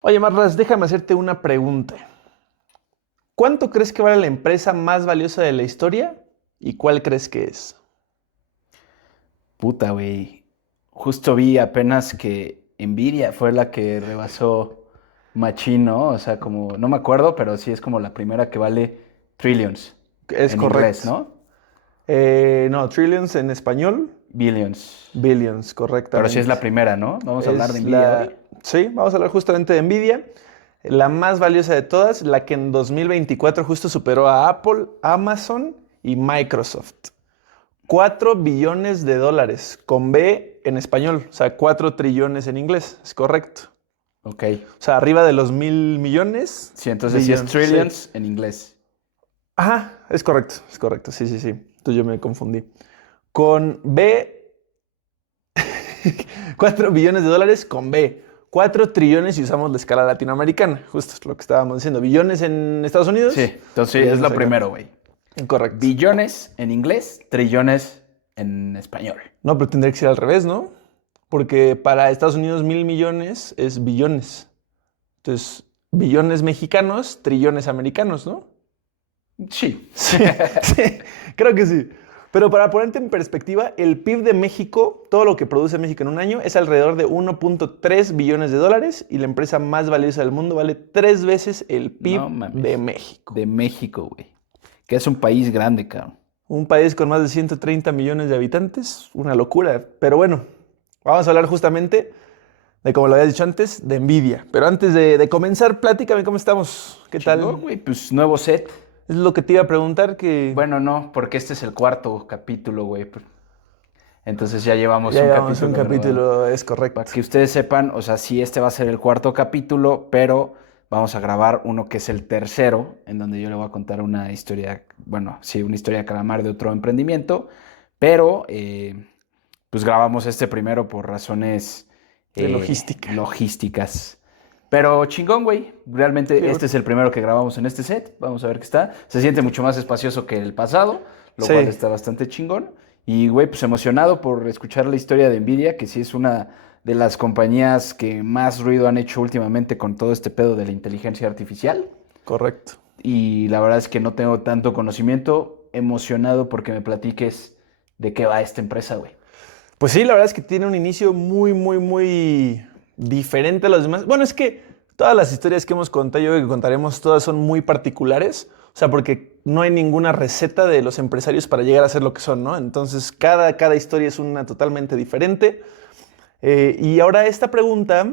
Oye, Marras, déjame hacerte una pregunta. ¿Cuánto crees que vale la empresa más valiosa de la historia y cuál crees que es? Puta, güey. Justo vi apenas que Nvidia fue la que rebasó Machín, ¿no? O sea, como, no me acuerdo, pero sí es como la primera que vale trillions Es en inglés, correcto. ¿no? No, trillions en español, Billions. billions, Pero sí es la correctamente. primera, ¿no? Vamos a hablar de Es Nvidia la... hoy. Sí, vamos a hablar justamente de Nvidia, la más valiosa de todas, la que en 2024 justo superó a Apple, Amazon y Microsoft. 4 billones de dólares, con B en español, o sea, 4 trillones en inglés, es correcto. Ok. O sea, arriba de los 1,000 millones, Sí, entonces sí es billón, sí. trillions en inglés. Ajá, es correcto, sí, sí, sí. Entonces yo me confundí. Con B, 4 billones de dólares con B. 4 trillones si usamos la escala latinoamericana. Justo es lo que estábamos diciendo. Billones en Estados Sí, Unidos, entonces sí, es trillones lo acá. primero, güey. Incorrecto. Billones en inglés, trillones en español. No, pero tendría que ser al revés, ¿no? Porque para Estados Unidos 1,000 millones es billones. Entonces, billones mexicanos, trillones americanos, ¿no? Sí. Sí, sí, creo que sí. Pero para ponerte en perspectiva, el PIB de México, todo lo que produce México en un año, es alrededor de 1,3 billones de dólares y la empresa más valiosa del mundo vale 3 veces el No PIB de mames. México. De México, güey. Que es un país grande, cabrón. Un país con más de 130 millones de habitantes, una locura. Pero bueno, vamos a hablar justamente de, como lo había dicho antes, de Nvidia. Pero antes de comenzar, platícame cómo estamos. ¿Qué Chingón, tal? güey. Pues nuevo set. Es lo que te iba a preguntar que Bueno, no, porque este es el cuarto capítulo, güey. Entonces ya llevamos ya un llevamos un capítulo grabado. capítulo, es Para correcto. que ustedes sepan, o sea, sí, este va a ser el cuarto capítulo, pero vamos a grabar uno que es el tercero, en donde yo le voy a contar una historia, bueno, sí, una historia de calamar de otro emprendimiento, pero pues grabamos este primero por razones De logística. logísticas. Pero chingón, güey. Qué Realmente este bueno. es el primero que grabamos en este set. Vamos a ver qué está. Se siente mucho más espacioso que el pasado, lo cual Sí, está bastante chingón. Y, güey, pues emocionado por escuchar la historia de Nvidia, que sí es una de las compañías que más ruido han hecho últimamente con todo este pedo de la inteligencia artificial. correcto. Y la verdad es que no tengo tanto conocimiento. Emocionado porque me platiques de qué va esta empresa, güey. Pues sí, la verdad es que tiene un inicio muy, muy, muy diferente a los demás. Bueno, es que todas las historias que hemos contado, yo creo que contaremos, todas son muy particulares. O sea, porque no hay ninguna receta de los empresarios para llegar a ser lo que son, ¿no? Entonces, cada historia es una totalmente diferente. Y ahora esta pregunta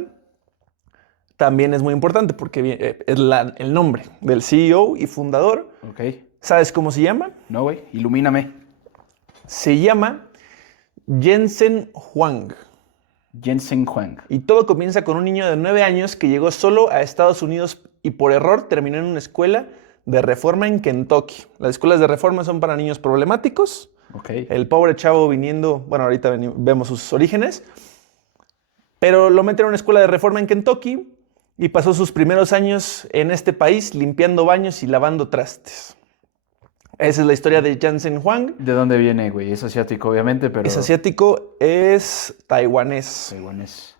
también es muy importante porque es el nombre del CEO y fundador. ¿Ok? ¿Sabes cómo se llama? No, güey. Ilumíname. Se llama Jensen Huang. Jensen Huang. Y todo comienza con un niño de 9 años que llegó solo a Estados Unidos y por error terminó en una escuela de reforma en Kentucky. Las escuelas de reforma son para niños problemáticos. Ok. El pobre chavo viniendo, bueno, ahorita vemos sus orígenes, pero lo meten en una escuela de reforma en Kentucky y pasó sus primeros años en este país limpiando baños y lavando trastes. Esa es la historia de Jansen Huang. ¿De dónde viene, güey? Es asiático, obviamente, Es pero asiático, es taiwanés. taiwanés.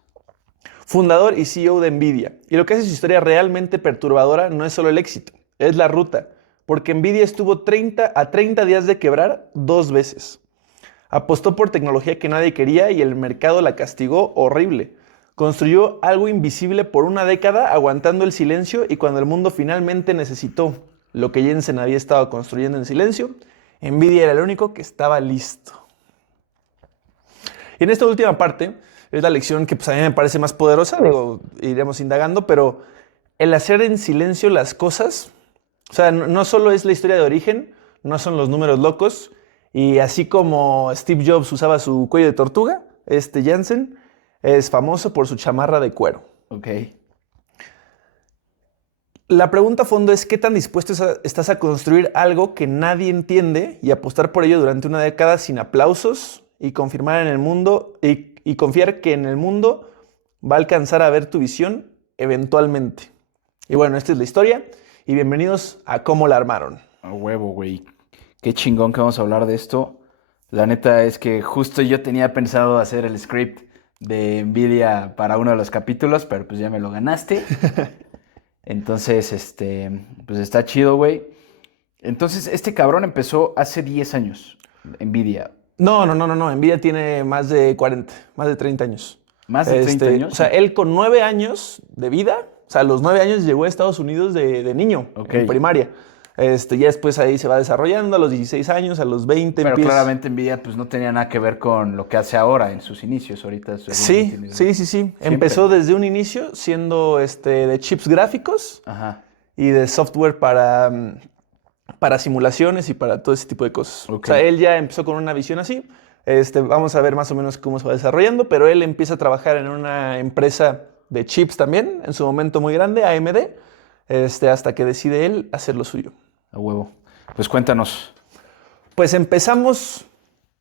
Fundador y CEO de Nvidia. Y lo que hace su historia realmente perturbadora no es solo el éxito, es la ruta. Porque Nvidia estuvo 30 días de quebrar 2 veces. Apostó por tecnología que nadie quería y el mercado la castigó horrible. Construyó algo invisible por una década aguantando el silencio y cuando el mundo finalmente necesitó lo que Jensen había estado construyendo en silencio, Nvidia era el único que estaba listo. Y en esta última parte es la lección que pues, a mí me parece más poderosa, digo, iremos indagando, pero el hacer en silencio las cosas, o sea, no solo es la historia de origen, no son los números locos, y así como Steve Jobs usaba su cuello de tortuga, este Jansen es famoso por su chamarra de cuero. Ok. La pregunta a fondo es qué tan dispuesto estás a construir algo que nadie entiende y apostar por ello durante una década sin aplausos y confirmar en el mundo y confiar que en el mundo va a alcanzar a ver tu visión eventualmente. Y bueno, esta es la historia y bienvenidos a Cómo la armaron. A huevo, güey. Qué chingón que vamos a hablar de esto. La neta es que justo yo tenía pensado hacer el script de Nvidia para uno de los capítulos, pero pues ya me lo ganaste. Entonces, pues está chido, güey. Entonces, este cabrón empezó hace 10 años, Nvidia. No. Nvidia tiene más de 40, más de 30 años. ¿Más de 30 años? O sea, él con 9 años de vida, o sea, a los 9 años llegó a Estados Unidos de niño, Ok. en primaria. Ya después ahí se va desarrollando, a los 16 años, a los 20 Pero empieza... claramente Nvidia pues no tenía nada que ver con lo que hace ahora en sus inicios. Ahorita Sí. Empezó desde un inicio siendo de chips gráficos Ajá. y de software para simulaciones y para todo ese tipo de cosas. Ok. O sea, él ya empezó con una visión así. Vamos a ver más o menos cómo se va desarrollando, pero él empieza a trabajar en una empresa de chips también, en su momento muy grande, AMD, hasta que decide él hacer lo suyo. A huevo. Pues cuéntanos. Pues empezamos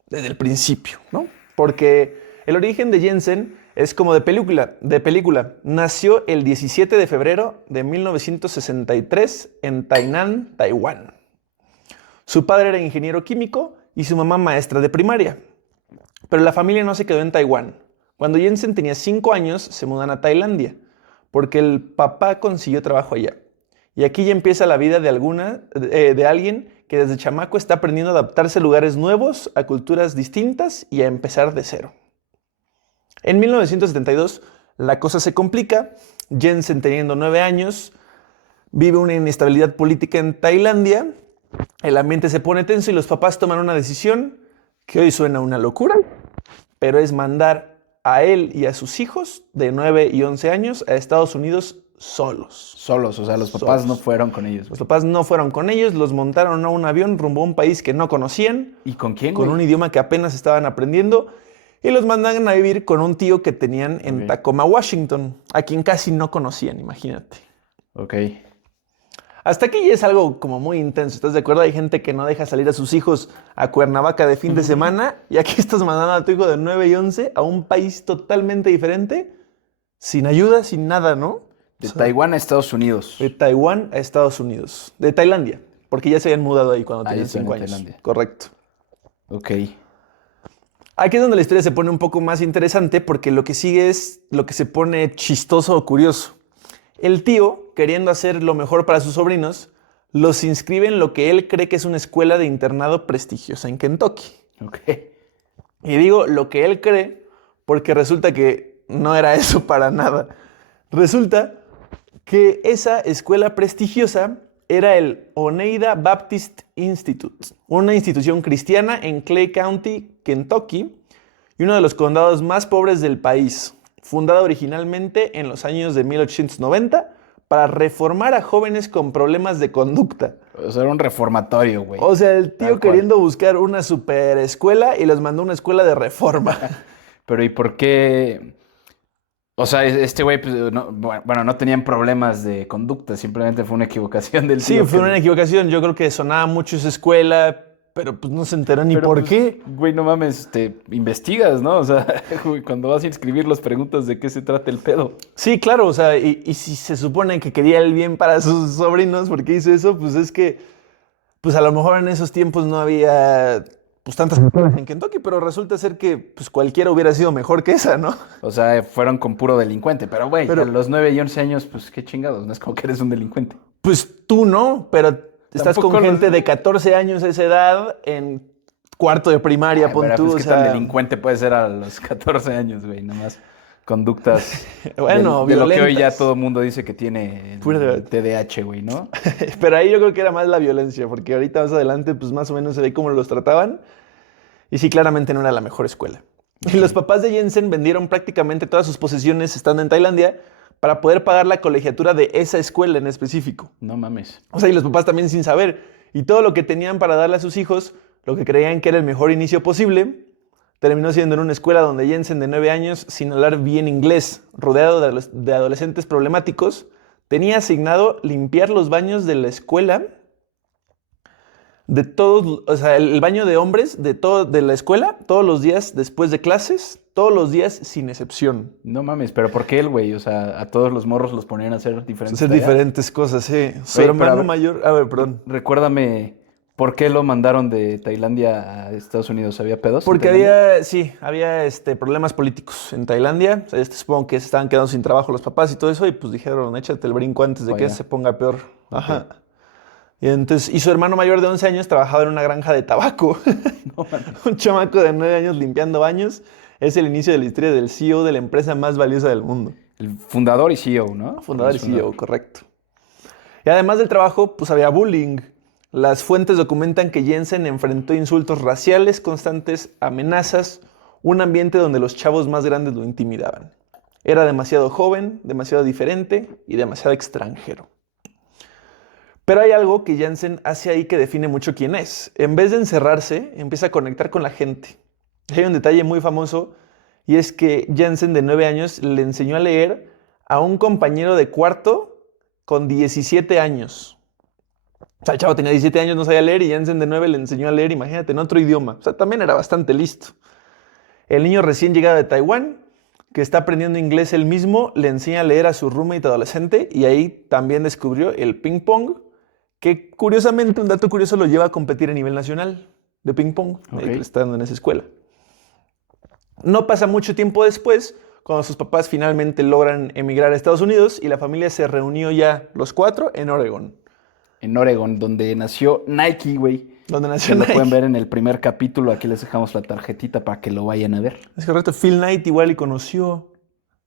desde el principio, ¿no? Porque el origen de Jensen es como de película. Nació el 17 de febrero de 1963 en Tainan, Taiwán. Su padre era ingeniero químico y su mamá maestra de primaria. Pero la familia no se quedó en Taiwán. Cuando Jensen tenía 5 años, se mudan a Tailandia, porque el papá consiguió trabajo allá. Y aquí ya empieza la vida de alguien que desde chamaco está aprendiendo a adaptarse a lugares nuevos, a culturas distintas y a empezar de cero. En 1972, la cosa se complica. Jensen, teniendo 9 años, vive una inestabilidad política en Tailandia. El ambiente se pone tenso y los papás toman una decisión que hoy suena una locura, pero es mandar a él y a sus hijos de 9 y 11 años a Estados Unidos solos. Solos, o sea, los papás Solos. no fueron con ellos. Los papás no fueron con ellos, los montaron a un avión rumbo a un país que no conocían, ¿Y con quién, con güey? un idioma que apenas estaban aprendiendo, y los mandan a vivir con un tío que tenían en Ok. Tacoma, Washington, a quien casi no conocían, imagínate. Ok. Hasta aquí ya es algo como muy intenso, ¿estás de acuerdo? Hay gente que no deja salir a sus hijos a Cuernavaca de fin de semana y aquí estás mandando a tu hijo de 9 y 11 a un país totalmente diferente, sin ayuda, sin nada, ¿no? De O sea, Taiwán a Estados Unidos. de Taiwán a Estados Unidos. De Tailandia, porque ya se habían mudado ahí cuando Ahí tenían están 5 en años. Tailandia. Correcto. Ok. Aquí es donde la historia se pone un poco más interesante porque lo que sigue es lo que se pone chistoso o curioso. El tío, queriendo hacer lo mejor para sus sobrinos, los inscribe en lo que él cree que es una escuela de internado prestigiosa en Kentucky. Ok. Y digo lo que él cree porque resulta que no era eso para nada. Resulta que esa escuela prestigiosa era el Oneida Baptist Institute, una institución cristiana en Clay County, Kentucky, y uno de los condados más pobres del país, fundada originalmente en los años de 1890 para reformar a jóvenes con problemas de conducta. O sea, era un reformatorio, güey. O sea, el tío Tal cual. queriendo buscar una super escuela y los mandó a una escuela de reforma. Pero ¿y por qué? O sea, este güey, pues, bueno, no tenían problemas de conducta, simplemente fue una equivocación del Sí, tío. fue una equivocación. Yo creo que sonaba mucho esa escuela, pero pues no se enteró ni Pero, por pues, qué. Güey, no mames, investigas, ¿no? O sea, güey, cuando vas a inscribirlos preguntas de qué se trata el pedo. Sí, claro, o sea, y si se supone que quería el bien para sus sobrinos, ¿por qué hizo eso? Pues es que, pues a lo mejor en esos tiempos no había pues tantas escuelas en Kentucky, pero resulta ser que pues cualquiera hubiera sido mejor que esa, ¿no? O sea, fueron con puro delincuente. Pero, güey, Pero- a los 9 y 11 años, pues qué chingados, no es como que eres un delincuente. Pues tú no, pero estás Tampoco con los- gente de 14 años a esa edad en cuarto de primaria, Ay, pon pero, tú, pues, o qué sea, tan delincuente puede ser a los 14 años, güey, nomás conductas Bueno, de lo que hoy ya violentas. todo el mundo dice que tiene Pura- TDAH, güey, ¿no? Pero ahí yo creo que era más la violencia, porque ahorita más adelante, pues más o menos se ve cómo los trataban. Y sí, claramente no era la mejor escuela. Y los papás de Jensen vendieron prácticamente todas sus posesiones estando en Tailandia para poder pagar la colegiatura de esa escuela en específico. No mames. O sea, y los papás también sin saber. Y todo lo que tenían para darle a sus hijos, lo que creían que era el mejor inicio posible, terminó siendo en una escuela donde Jensen, de 9 años, sin hablar bien inglés, rodeado de adolescentes problemáticos, tenía asignado limpiar los baños de la escuela, de todos, o sea, el baño de hombres de la escuela, todos los días después de clases, todos los días sin excepción. No mames, pero ¿por qué él, güey? O sea, a todos los morros los ponían a hacer diferentes Hacer tareas. diferentes cosas, sí. Su Oye, pero a hermano ver- mayor, a ver, perdón. Recuérdame, ¿Por qué lo mandaron de Tailandia a Estados Unidos? ¿Había pedos en Porque Tailandia? había problemas políticos en Tailandia. O sea, supongo que se estaban quedando sin trabajo los papás y todo eso, y pues dijeron, échate el brinco antes de Pa' que allá. se ponga peor. Ok. Ajá. Y su hermano mayor de 11 años trabajaba en una granja de tabaco. No mames. Un chamaco de 9 años limpiando baños. Es el inicio de la historia del CEO de la empresa más valiosa del mundo. El fundador y CEO, ¿no? Porque Fundador y es fundador. CEO, correcto. Y además del trabajo, pues había bullying. Las fuentes documentan que Jensen enfrentó insultos raciales constantes, amenazas, un ambiente donde los chavos más grandes lo intimidaban. Era demasiado joven, demasiado diferente y demasiado extranjero. Pero hay algo que Jensen hace ahí que define mucho quién es. En vez de encerrarse, empieza a conectar con la gente. Hay un detalle muy famoso y es que Jensen de 9 años le enseñó a leer a un compañero de cuarto con 17 años. O sea, el chavo tenía 17 años, no sabía leer y Jensen de 9 le enseñó a leer, imagínate, en otro idioma. O sea, también era bastante listo. El niño recién llegado de Taiwán, que está aprendiendo inglés él mismo, le enseña a leer a su roommate adolescente y ahí también descubrió el ping pong, que curiosamente, un dato curioso, lo lleva a competir a nivel nacional de ping pong, Ok. estando en esa escuela. No pasa mucho tiempo después, cuando sus papás finalmente logran emigrar a Estados Unidos y la familia se reunió ya los cuatro en Oregon, En Oregon, donde nació Nike, güey. donde Que nació lo Nike. pueden ver en el primer capítulo. Aquí les dejamos la tarjetita para que lo vayan a ver. Es correcto, Phil Knight igual y conoció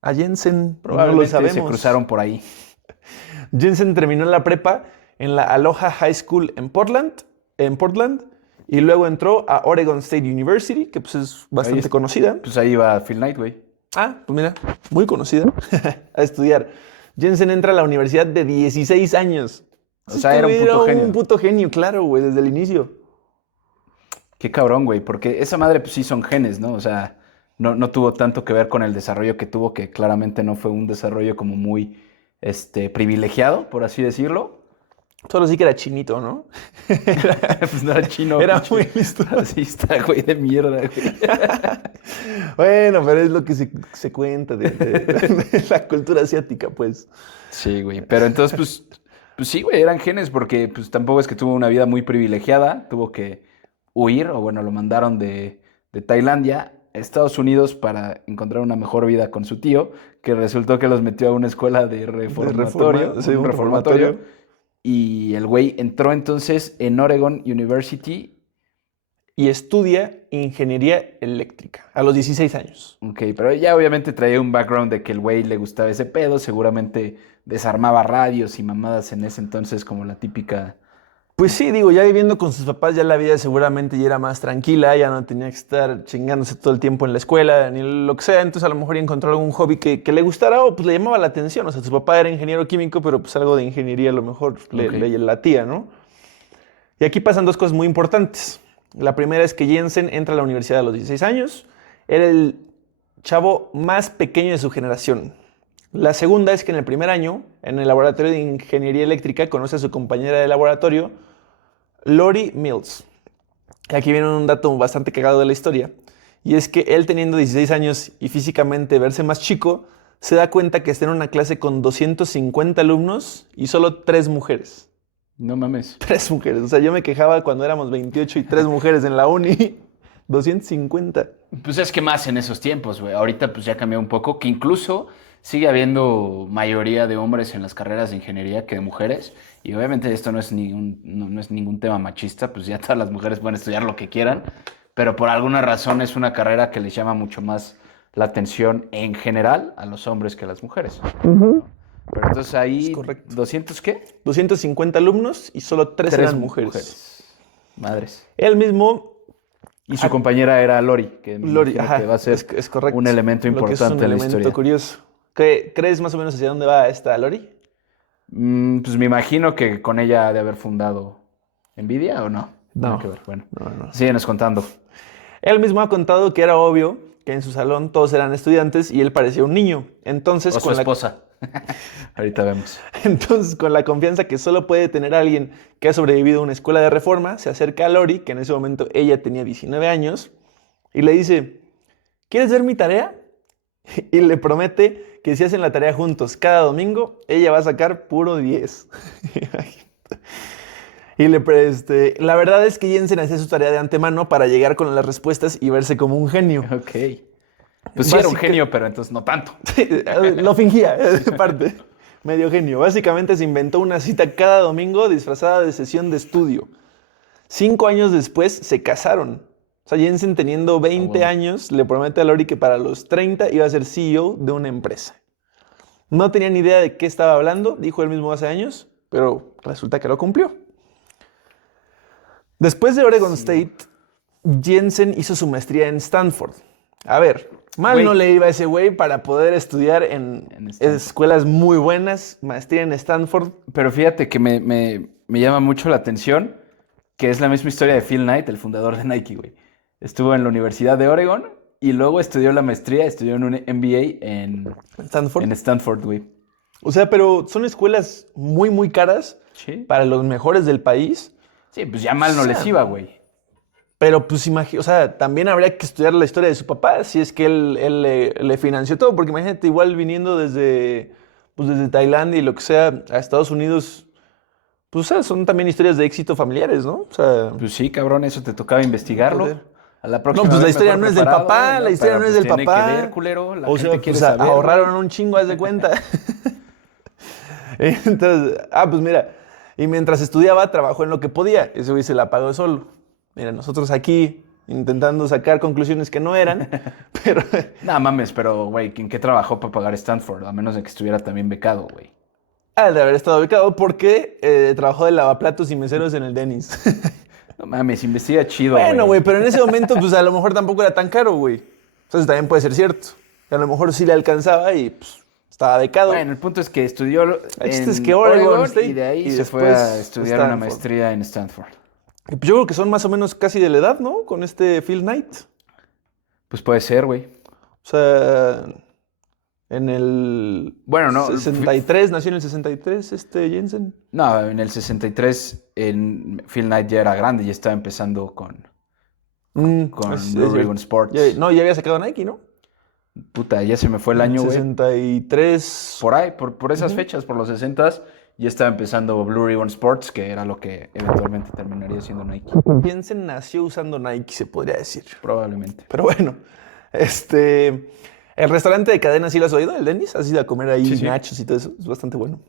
a Jensen, y no lo Probablemente sabemos. se cruzaron por ahí. Jensen terminó la prepa en la Aloha High School en Portland, y luego entró a Oregon State University, que pues es bastante es- conocida. Pues ahí va Phil Knight, güey. Ah, pues mira, muy conocida, a estudiar. Jensen entra a la universidad de 16 años. O sea, era un Este puto güey genio. un puto genio, claro, güey, desde el inicio. Qué cabrón, güey. Porque esa madre, pues sí son genes, ¿no? O sea, no tuvo tanto que ver con el desarrollo que tuvo, que claramente no fue un desarrollo como muy, privilegiado, por así decirlo. Solo sí que era chinito, ¿no? Pues no era chino. Era pinche muy listo. racista, güey, de mierda, güey. Bueno, pero es lo que se cuenta de la cultura asiática, pues. Sí, güey. Pero entonces, pues sí, güey, eran genes, porque pues tampoco es que tuvo una vida muy privilegiada. Tuvo que huir, o bueno, lo mandaron de Tailandia a Estados Unidos para encontrar una mejor vida con su tío, que resultó que los metió a una escuela de reformatorio, Sí, un un reformatorio. Y el güey entró entonces en Oregon University. Y estudia ingeniería eléctrica a los 16 años. Ok, pero ya obviamente traía un background de que el güey le gustaba ese pedo, seguramente desarmaba radios y mamadas en ese entonces como la típica... Pues sí, digo, ya viviendo con sus papás, ya la vida seguramente ya era más tranquila, ya no tenía que estar chingándose todo el tiempo en la escuela, ni lo que sea, entonces a lo mejor ya encontró algún hobby que le gustara o pues le llamaba la atención. O sea, su papá era ingeniero químico, pero pues algo de ingeniería a lo mejor Ok. le latía, ¿no? Y aquí pasan dos cosas muy importantes. La primera es que Jensen entra a la universidad a los 16 años. Era el chavo más pequeño de su generación. La segunda es que en el primer año, en el laboratorio de ingeniería eléctrica, conoce a su compañera de laboratorio, Lori Mills. Aquí viene un dato bastante cagado de la historia. Y es que él, teniendo 16 años y físicamente verse más chico, se da cuenta que está en una clase con 250 alumnos y solo 3 mujeres. No mames. 3 mujeres. O sea, yo me quejaba cuando éramos 28 y 3 mujeres en la uni. 250. Pues es que más en esos tiempos, güey. Ahorita pues ya cambió un poco, que incluso sigue habiendo mayoría de hombres en las carreras de ingeniería que de mujeres. Y obviamente esto no es no es ningún tema machista, pues ya todas las mujeres pueden estudiar lo que quieran, pero por alguna razón es una carrera que les llama mucho más la atención en general a los hombres que a las mujeres. Pero entonces ahí, Es correcto. ¿200 qué? 250 alumnos y solo 3 eran mujeres. Madres. Él mismo, Y su compañera era Lori, que me Lori, imagino ajá, que va a ser es correcto. un elemento Lo que es importante un en la elemento historia. curioso. ¿Crees más o menos hacia dónde va esta Lori? Pues me imagino que con ella ha de haber fundado Nvidia, ¿o no? No. Nada que ver. Bueno, No. síguenos contando. Él mismo ha contado que era obvio que en su salón todos eran estudiantes y él parecía un niño. Entonces, O su esposa. Ahorita vemos. Entonces, con la confianza que solo puede tener alguien que ha sobrevivido a una escuela de reforma, se acerca a Lori, que en ese momento ella tenía 19 años, y le dice, ¿quieres ver mi tarea? Y le promete que si hacen la tarea juntos cada domingo, ella va a sacar puro 10. La verdad es que Jensen hacía su tarea de antemano para llegar con las respuestas y verse como un genio. Ok. Pues sí, era un genio, pero entonces no tanto. Lo fingía, de parte. Medio genio. Básicamente se inventó una cita cada domingo disfrazada de sesión de estudio. 5 años después se casaron. O sea, Jensen teniendo 20 wow. años le promete a Lori que para los 30 iba a ser CEO de una empresa. No tenía ni idea de qué estaba hablando, dijo él mismo hace años, pero resulta que lo cumplió. Después de Oregon State, Jensen hizo su maestría en Stanford. A ver, mal Güey. no le iba a ese güey para poder estudiar en Stanford. escuelas muy buenas, maestría en Stanford. Pero fíjate que me llama mucho la atención que es la misma historia de Phil Knight, el fundador de Nike, güey. Estuvo en la Universidad de Oregon y luego estudió la maestría, estudió en un MBA Stanford. en Stanford, güey. O sea, pero son escuelas muy, muy caras Sí. para los mejores del país. Sí, pues ya mal no les iba, güey. Pero pues o sea, también habría que estudiar la historia de su papá, si es que él le financió todo, porque imagínate, igual viniendo desde Tailandia y lo que sea a Estados Unidos, pues o sea, son también historias de éxito familiares, ¿no? O sea, Pues sí, cabrón, eso te tocaba investigarlo. Joder. A la próxima no, pues la vez historia mejor no es del preparado, papá, ¿no? la historia Pero, no es pues, del tiene papá. que ver, culero. La O gente sea, quiere pues saber, ahorraron güey. un chingo, haz de cuenta. Entonces, pues mira, y mientras estudiaba, trabajó en lo que podía. Ese güey se la pagó solo. Mira, nosotros aquí intentando sacar conclusiones que no eran, pero No mames, pero, güey, ¿en qué trabajó para pagar Stanford? A menos de que estuviera también becado, güey. al de haber estado becado porque trabajó de lavaplatos y meseros en el Denny's. No mames, investiga chido, Bueno, güey, güey. pero en ese momento, pues a lo mejor tampoco era tan caro, güey. Entonces también puede ser cierto. Que a lo mejor sí le alcanzaba y pues, estaba becado. Bueno, el punto es que estudió El chiste es en que Oregon State y de ahí y se fue después a estudiar una Stanford. maestría en Stanford. Y pues yo creo que son más o menos casi de la edad, ¿no? Con este Phil Knight. Pues puede ser, güey. O sea, en el Bueno, no, 63, nació en el 63 este Jensen. No, en el 63 Phil Knight ya era grande, ya estaba empezando con Blue Ribbon Sports. No, ya había sacado Nike, ¿no? Puta, ya se me fue el En año, güey. 63. Por ahí, por esas fechas, por los 60s, ya estaba empezando Blue Ribbon Sports, que era lo que eventualmente terminaría siendo Nike. Jensen nació usando Nike, se podría decir. Probablemente. Pero bueno, el restaurante de cadena, ¿sí lo has oído? El Denny's, has ido a comer ahí Sí, sí. nachos y todo eso, es bastante bueno.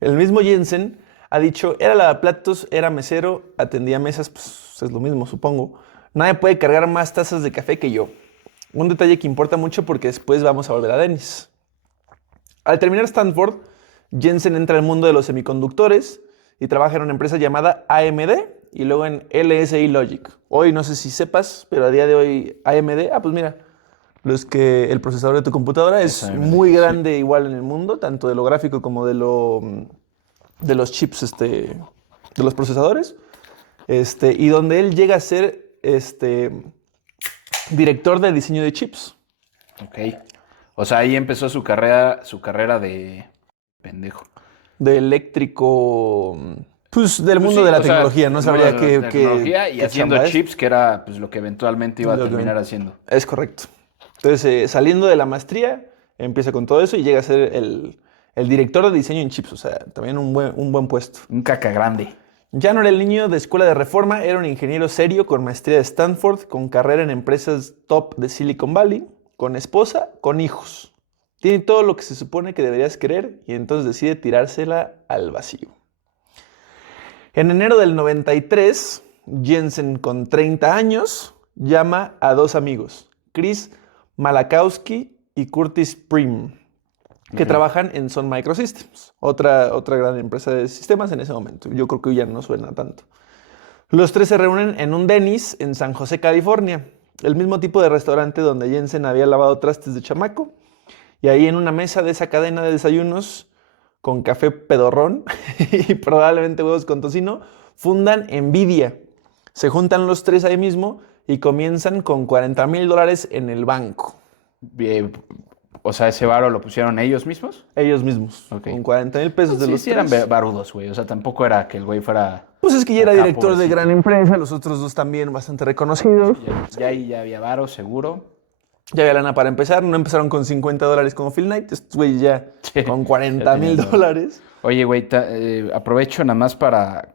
El mismo Jensen ha dicho, era lavaplatos, era mesero, atendía mesas, pues es lo mismo, supongo. Nadie puede cargar más tazas de café que yo. Un detalle que importa mucho porque después vamos a volver a Denny's. Al terminar Stanford, Jensen entra al mundo de los semiconductores y trabaja en una empresa llamada AMD y luego en LSI Logic. Hoy no sé si sepas, pero a día de hoy AMD, pues mira, el procesador de tu computadora es AMD, muy sí. grande igual en el mundo, tanto de lo gráfico como de los chips, de los procesadores. Y donde él llega a ser director de diseño de chips. Ok. O sea, ahí empezó su carrera de pendejo. De eléctrico, pues del Pues mundo sí, de la o sea, tecnología, no el sabría mundo de qué la tecnología y qué haciendo chamba es. chips, que era pues lo que eventualmente iba a Lo que- terminar haciendo. Es correcto. Entonces, saliendo de la maestría, empieza con todo eso y llega a ser el director de diseño en chips, o sea, también un buen puesto. Un caca grande. Ya no era el niño de escuela de reforma, era un ingeniero serio con maestría de Stanford, con carrera en empresas top de Silicon Valley, con esposa, con hijos. Tiene todo lo que se supone que deberías querer y entonces decide tirársela al vacío. En enero del 93, Jensen, con 30 años, llama a dos amigos, Chris Malakowski y Curtis Prim, que Ok. trabajan en Sun Microsystems, otra gran empresa de sistemas en ese momento. Yo creo que ya no suena tanto. Los tres se reúnen en un Denny's en San José, California, el mismo tipo de restaurante donde Jensen había lavado trastes de chamaco, y ahí en una mesa de esa cadena de desayunos, con café pedorrón y probablemente huevos con tocino, fundan Nvidia. Se juntan los tres ahí mismo y comienzan con $40,000 en el banco. Bien, o sea, ese varo lo pusieron ellos mismos. Ellos mismos. Ok. Con 40,000 pesos de Sí, los sí eran tres. barudos, güey. O sea, tampoco era que el güey fuera. Pues es que ya era Acá, director de pobrecito. gran empresa, los otros dos también bastante reconocidos. Ya ahí ya había varo, seguro. Ya había lana para empezar, no empezaron con $50 como Phil Knight, estos güeyes ya Sí, con ya $40,000. tenían Oye, güey, aprovecho nada más para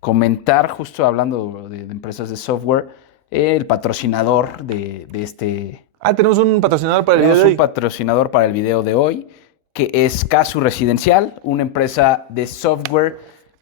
comentar, justo hablando de empresas de software, el patrocinador de este... Tenemos un patrocinador para el video Tenemos de un hoy. patrocinador para el video de hoy, que es Casu Residencial, una empresa de software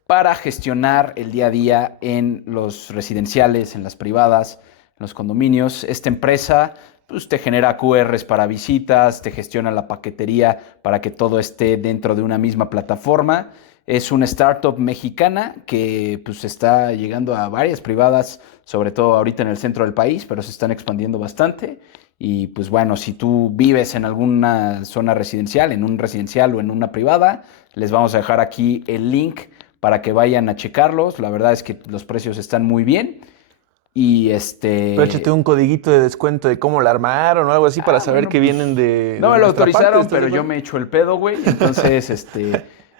para gestionar el día a día en los residenciales, en las privadas, en los condominios. Esta empresa pues, te genera QRs para visitas, te gestiona la paquetería para que todo esté dentro de una misma plataforma. Es una startup mexicana que pues, está llegando a varias privadas, sobre todo ahorita en el centro del país, pero se están expandiendo bastante. Y pues bueno, si tú vives en alguna zona residencial, en un residencial o en una privada, les vamos a dejar aquí el link para que vayan a checarlos. La verdad es que los precios están muy bien. Y Pero échate un codiguito de descuento de cómo la armaron o algo así para saber bueno, que pues, vienen de. no de me lo nuestra autorizaron, parte, ¿estás de pero yo acuerdo? me echo el pedo, güey. Entonces,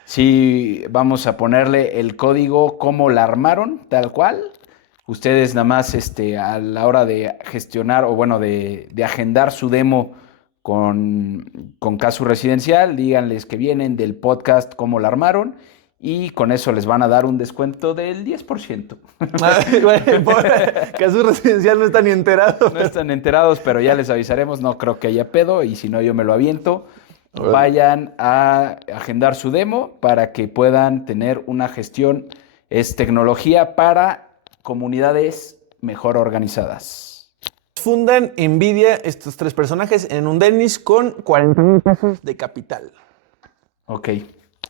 sí, vamos a ponerle el código cómo la armaron, tal cual. Ustedes nada más, a la hora de gestionar o bueno, de agendar su demo con Casu Residencial, díganles que vienen del podcast cómo la armaron y con eso les van a dar un descuento del 10%. Güey, pobre, que a su residencial no está ni enterado. No están enterados, pero ya les avisaremos. No creo que haya pedo y si no, yo me lo aviento. Órale. Vayan a agendar su demo para que puedan tener una gestión. Es tecnología para comunidades mejor organizadas. Fundan Nvidia estos tres personajes en un Dennis con 40,000 pesos de capital. Ok.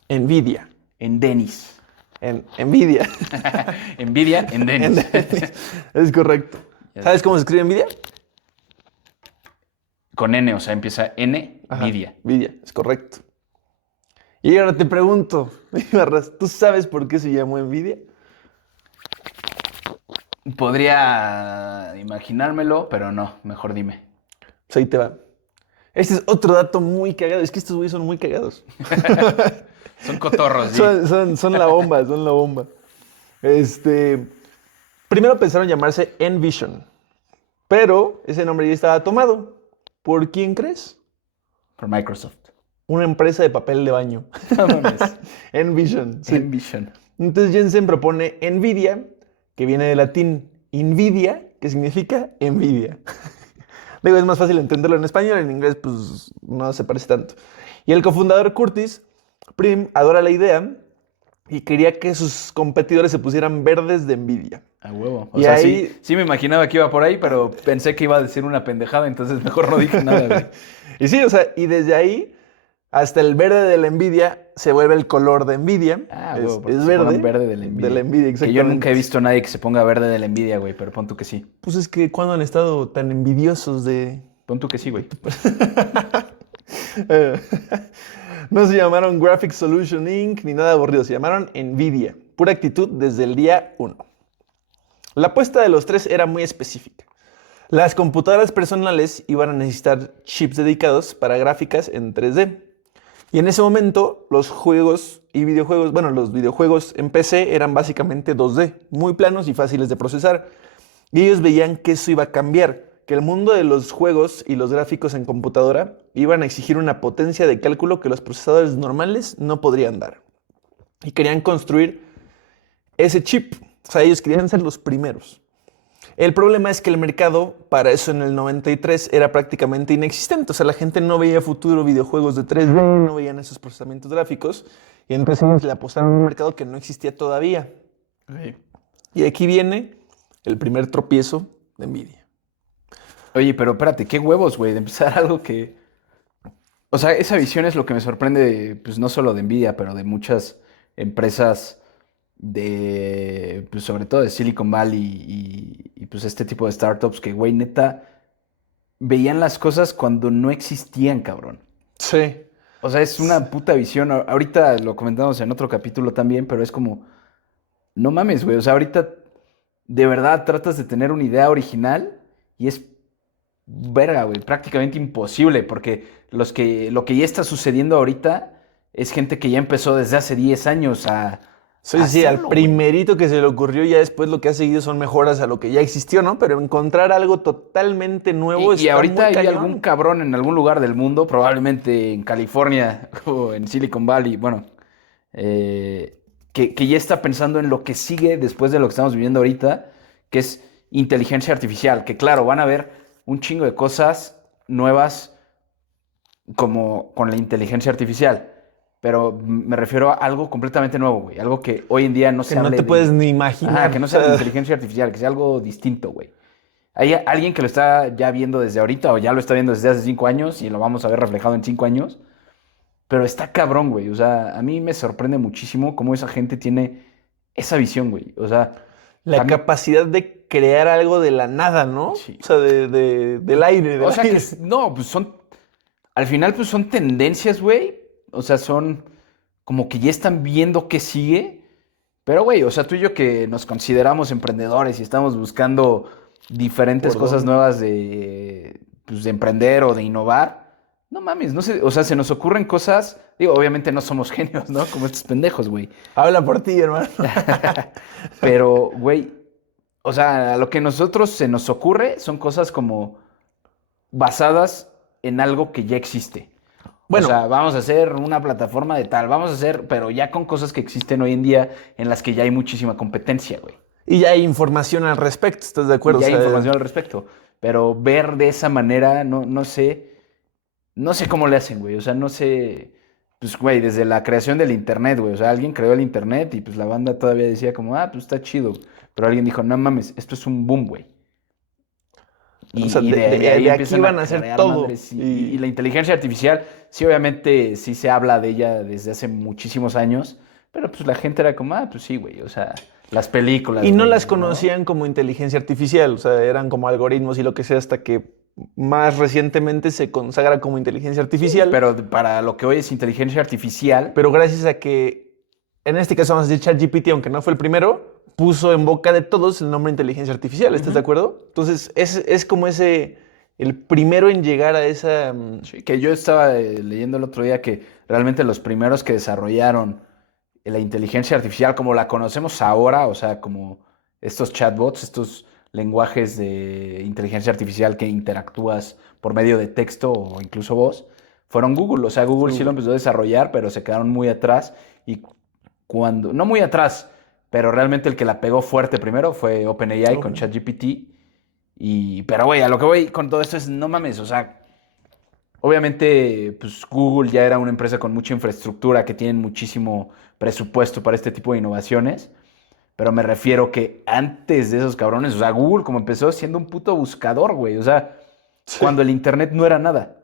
Nvidia. En Denis. En Nvidia. Nvidia en Denis. Es correcto. Ya ¿Sabes cómo se escribe Nvidia? Con N, o sea, empieza N, Ajá, Nvidia. Nvidia, es correcto. Y ahora te pregunto, Barras, ¿tú sabes por qué se llamó Nvidia? Podría imaginármelo, pero no, mejor dime. Pues ahí te va. Este es otro dato muy cagado. Es que estos güeyes son muy cagados. Son cotorros, sí. Son la bomba, son la bomba. Primero pensaron llamarse Envision, pero ese nombre ya estaba tomado. ¿Por quién crees? Por Microsoft. Una empresa de papel de baño. No mames. Envision. Sí. Envision. Entonces Jensen propone Nvidia, que viene del latín Invidia, que significa envidia. Digo, es más fácil entenderlo en español, en inglés pues no se parece tanto. Y el cofundador Curtis Prim adora la idea y quería que sus competidores se pusieran verdes de envidia. A huevo. O Y sea, ahí- sí me imaginaba que iba por ahí, pero pensé que iba a decir una pendejada, entonces mejor no dije nada, güey. Y sí, o sea, y desde ahí hasta el verde de la envidia se vuelve el color de envidia. Ah, es, huevo, porque es se verde. ponen verde de la envidia. De la envidia, Que exactamente. yo nunca he visto a nadie que se ponga verde de la envidia, güey, pero pon tú que sí. Pues es que cuando han estado tan envidiosos de... Pon tú que sí, güey. No se llamaron Graphic Solution Inc. ni nada aburrido, se llamaron Nvidia. Pura actitud desde el día 1. La apuesta de los tres era muy específica. Las computadoras personales iban a necesitar chips dedicados para gráficas en 3D. Y en ese momento los juegos y videojuegos, bueno, los videojuegos en PC eran básicamente 2D, muy planos y fáciles de procesar. Y ellos veían que eso iba a cambiar, que el mundo de los juegos y los gráficos en computadora iban a exigir una potencia de cálculo que los procesadores normales no podrían dar. Y querían construir ese chip, o sea, ellos querían ser los primeros. El problema es que el mercado para eso en el 93 era prácticamente inexistente. O sea, la gente no veía futuro videojuegos de 3D, no veían esos procesamientos gráficos. Y entonces ellos le apostaron a un mercado que no existía todavía. Y aquí viene el primer tropiezo de Nvidia. Oye, pero espérate, qué huevos, güey, de empezar algo que... O sea, esa visión es lo que me sorprende, pues no solo de Nvidia, pero de muchas empresas pues sobre todo de Silicon Valley y pues este tipo de startups que, güey, neta, veían las cosas cuando no existían, cabrón. Sí. O sea, es una puta visión. Ahorita lo comentamos en otro capítulo también, pero es como, no mames, güey. O sea, ahorita de verdad tratas de tener una idea original y es verga, güey, prácticamente imposible, porque lo que ya está sucediendo ahorita es gente que ya empezó desde hace 10 años a Sí, sí, al hacerlo, güey. primerito que se le ocurrió, ya después lo que ha seguido son mejoras a lo que ya existió, ¿no? Pero encontrar algo totalmente nuevo Y está ahorita muy hay cañón. algún cabrón en algún lugar del mundo, probablemente en California o en Silicon Valley, bueno, que que ya está pensando en lo que sigue después de lo que estamos viviendo ahorita, que es inteligencia artificial, que claro, van a haber un chingo de cosas nuevas como con la inteligencia artificial, pero me refiero a algo completamente nuevo, güey, algo que hoy en día no Que se no hable te puedes de... ni imaginar. Ajá, que no O sea de sea, inteligencia artificial, que sea algo distinto, güey. Hay alguien que lo está ya viendo desde ahorita o ya lo está viendo desde hace 5 años y lo vamos a ver reflejado en 5 años. Pero está cabrón, güey. O sea, a mí me sorprende muchísimo cómo esa gente tiene esa visión, güey. O sea, la también... capacidad de crear algo de la nada, ¿no? Sí. O sea, del aire, del O sea, aire. no, pues son... Al final, pues son tendencias, güey. O sea, son como que ya están viendo qué sigue. Pero, güey, o sea, tú y yo que nos consideramos emprendedores y estamos buscando diferentes ¿Por cosas dónde? nuevas de, pues, de emprender o de innovar, no mames, no sé, o sea, se nos ocurren cosas, digo, obviamente no somos genios, ¿no? Como estos pendejos, güey. Habla por ti, hermano. Pero, güey, o sea, lo que nosotros se nos ocurre son cosas como basadas en algo que ya existe. O Bueno, sea, vamos a hacer una plataforma de tal, vamos a hacer, pero ya con cosas que existen hoy en día en las que ya hay muchísima competencia, güey. y ya hay información al respecto, ¿estás de Y acuerdo? O ya hay sea, información al respecto. Pero ver de esa manera, no sé cómo le hacen, güey. O sea, no sé, pues, güey, desde la creación del internet, güey. O sea, alguien creó el internet y pues la banda todavía decía como, ah, pues está chido. Pero alguien dijo, no mames, esto es un boom, güey. o sea, De ahí de aquí empiezan van a a hacer crear todo. madres. Y la inteligencia artificial, sí, obviamente, sí se habla de ella desde hace muchísimos años. Pero pues la gente era como, ah, pues sí, güey. O sea, las películas, Y no güey, las ¿no? conocían como inteligencia artificial, o sea, eran como algoritmos y lo que sea, hasta que más recientemente se consagra como inteligencia Sí, artificial. pero para lo que hoy es inteligencia artificial, Pero gracias a que, en este caso vamos a decir ChatGPT, aunque no fue el primero, puso en boca de todos el nombre inteligencia artificial, ¿estás de ujú, acuerdo? Entonces, es como el primero en llegar a esa... sí, que yo estaba leyendo el otro día que realmente los primeros que desarrollaron la inteligencia artificial como la conocemos ahora, o sea, como estos chatbots, estos lenguajes de inteligencia artificial que interactúas por medio de texto o incluso voz, fueron Google. O sea, fue Google sí lo Google. empezó a desarrollar, pero se quedaron muy atrás. Y cuando, no muy atrás, pero realmente el que la pegó fuerte primero fue OpenAI con Open. ChatGPT. Pero güey, a lo que voy con todo esto es, no mames, o sea, obviamente, pues Google ya era una empresa con mucha infraestructura, que tienen muchísimo presupuesto para este tipo de innovaciones, pero me refiero que antes de esos cabrones, o sea, Google como empezó siendo un puto buscador, güey, o sea, Sí. cuando el internet no era nada.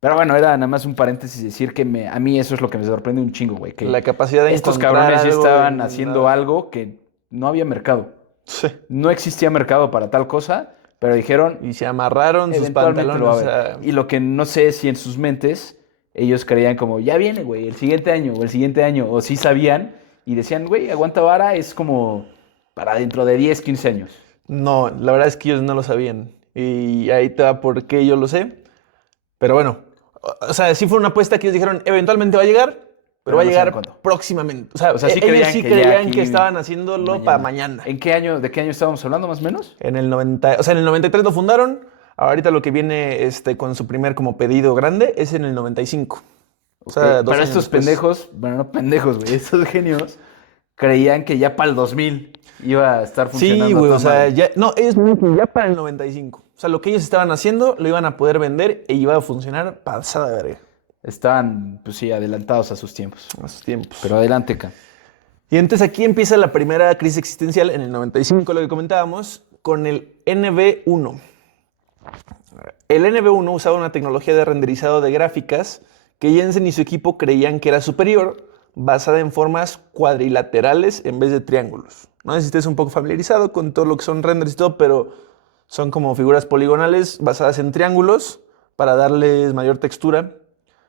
Pero bueno, era nada más un paréntesis decir que a mí eso es lo que me sorprende un chingo, güey, que La capacidad de estos encontrar cabrones ya algo estaban en haciendo nada. algo que no había mercado. Sí. No existía mercado para tal cosa, pero dijeron, Y se amarraron sus eventualmente lo va pantalones. a O haber. sea, Y lo que no sé es si en sus mentes ellos creían como, ya viene, güey, el siguiente año o el siguiente año, o sí sabían y decían, güey, aguanta vara, es como para dentro de 10 15 años. no, la verdad es que ellos no lo sabían. Y ahí te va por qué yo lo sé. Pero bueno, o sea, sí fue una apuesta que ellos dijeron, eventualmente va a llegar, pero Pero va a no saben llegar cuándo. próximamente. O sea, O sea, sí ellos creían sí que ya creían que aquí estaban haciéndolo para mañana. mañana. ¿En qué año, de qué año estábamos hablando más o menos? En el 90, o sea, en el 93 lo fundaron. Ahorita lo que viene con su primer como pedido grande es en el 95. O Ok, sea, dos pero años estos después. pendejos, bueno, no pendejos, güey, estos genios creían que ya para el 2000 iba a estar Sí, funcionando a güey, o toda sea, madre. ya, no, ellos me dicen ya para el 95. O sea, lo que ellos estaban haciendo lo iban a poder vender e iba a funcionar pasada de verga Estaban, pues sí, adelantados a sus tiempos. a sus tiempos. Pero adelante, Cam. Y entonces aquí empieza la primera crisis existencial en el 95, lo que comentábamos, con el NV1. El NV1 usaba una tecnología de renderizado de gráficas que Jensen y su equipo creían que era superior, basada en formas cuadrilaterales en vez de triángulos. No sé si estés un poco familiarizado con todo lo que son renders y todo, pero son como figuras poligonales basadas en triángulos para darles mayor textura.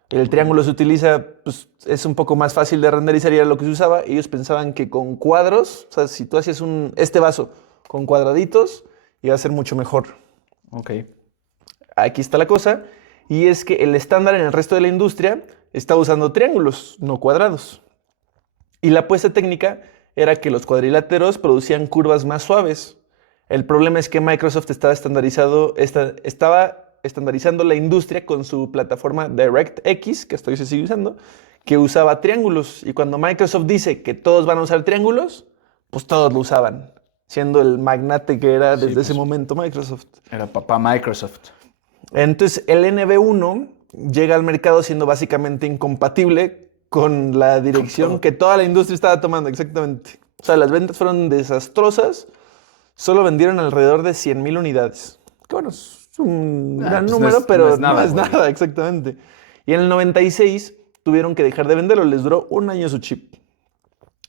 El Ok. triángulo se utiliza, pues es un poco más fácil de renderizar y era lo que se usaba. Ellos pensaban que con cuadros, o sea, si tú hacías este vaso con cuadraditos, iba a ser mucho mejor. Ok. Aquí está la cosa, y es que el estándar en el resto de la industria está usando triángulos, no cuadrados. Y la apuesta técnica era que los cuadriláteros producían curvas más suaves. El problema es que Microsoft estaba estandarizando la industria con su plataforma DirectX, que hasta hoy se sigue usando, que usaba triángulos. Y cuando Microsoft dice que todos van a usar triángulos, pues todos lo usaban, siendo el magnate que era desde ese momento Microsoft. Era papá Microsoft. Entonces el NB1 llega al mercado siendo básicamente incompatible con la dirección que toda la industria estaba tomando, exactamente. O sea, las ventas fueron desastrosas. Solo vendieron alrededor de 100,000 unidades. Que bueno, es un gran pues número, pero no es güey. nada, exactamente. Y en el 96 tuvieron que dejar de venderlo. Les duró un año su chip.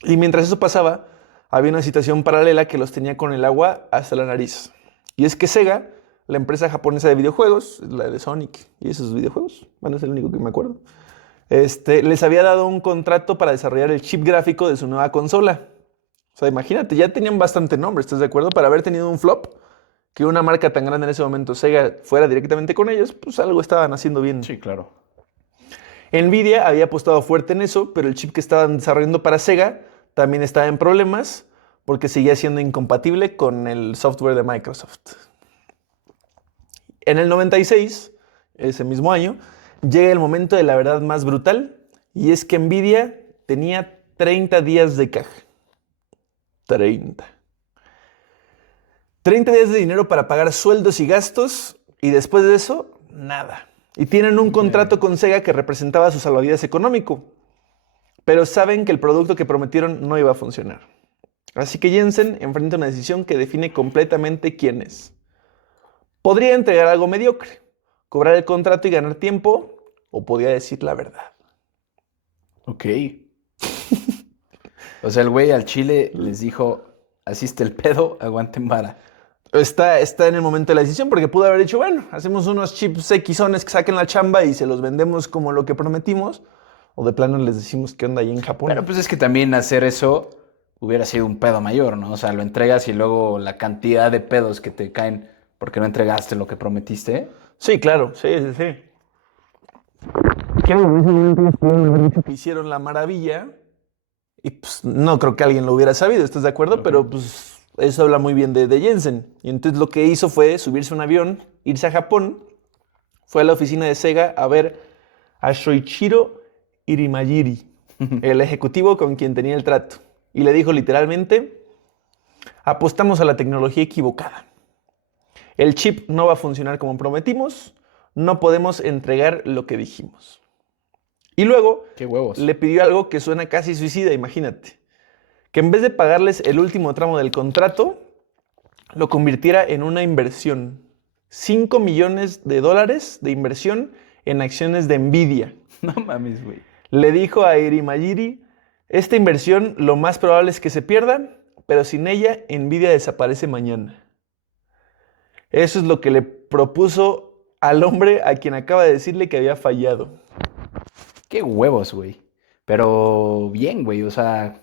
Y mientras eso pasaba, había una situación paralela que los tenía con el agua hasta la nariz. Y es que Sega, la empresa japonesa de videojuegos, la de Sonic y esos videojuegos, bueno, es el único que me acuerdo, les había dado un contrato para desarrollar el chip gráfico de su nueva consola. O sea, imagínate, ya tenían bastante nombre, ¿estás de acuerdo? Para haber tenido un flop, que una marca tan grande en ese momento, Sega, fuera directamente con ellos, pues algo estaban haciendo bien. Sí, claro. Nvidia había apostado fuerte en eso, pero el chip que estaban desarrollando para Sega también estaba en problemas porque seguía siendo incompatible con el software de Microsoft. En el 96, ese mismo año, llega el momento de la verdad más brutal, y es que Nvidia tenía 30 días de caja. 30. 30 días de dinero para pagar sueldos y gastos, y después de eso, nada. Y tienen un contrato con Sega que representaba su salvavidas económico, pero saben que el producto que prometieron no iba a funcionar. Así que Jensen enfrenta una decisión que define completamente quién es. Podría entregar algo mediocre, cobrar el contrato y ganar tiempo, o podía decir la verdad. Ok. O sea, el güey al chile les dijo, así está el pedo, aguanten vara. Está en el momento de la decisión porque pudo haber dicho, bueno, hacemos unos chips Xones que saquen la chamba y se los vendemos como lo que prometimos, o de plano les decimos qué onda ahí en Japón. Pero pues es que también hacer eso hubiera sido un pedo mayor, ¿no? O sea, lo entregas y luego la cantidad de pedos que te caen porque no entregaste lo que prometiste. Sí, claro, sí. Hicieron la maravilla y pues no creo que alguien lo hubiera sabido, ¿estás de acuerdo? Pero pues eso habla muy bien de Jensen. Y entonces lo que hizo fue subirse a un avión, irse a Japón, fue a la oficina de Sega a ver a Shoichiro Irimajiri, el ejecutivo con quien tenía el trato. Y le dijo literalmente, apostamos a la tecnología equivocada. El chip no va a funcionar como prometimos, no podemos entregar lo que dijimos. Y luego ¡Qué huevos! le pidió algo que suena casi suicida, imagínate. Que en vez de pagarles el último tramo del contrato, lo convirtiera en una inversión. $5 millones de inversión en acciones de Nvidia. No mames, güey. Le dijo a Irimajiri, esta inversión lo más probable es que se pierda, pero sin ella Nvidia desaparece mañana. Eso es lo que le propuso al hombre a quien acaba de decirle que había fallado. ¡Qué huevos, güey! Pero bien, güey, o sea,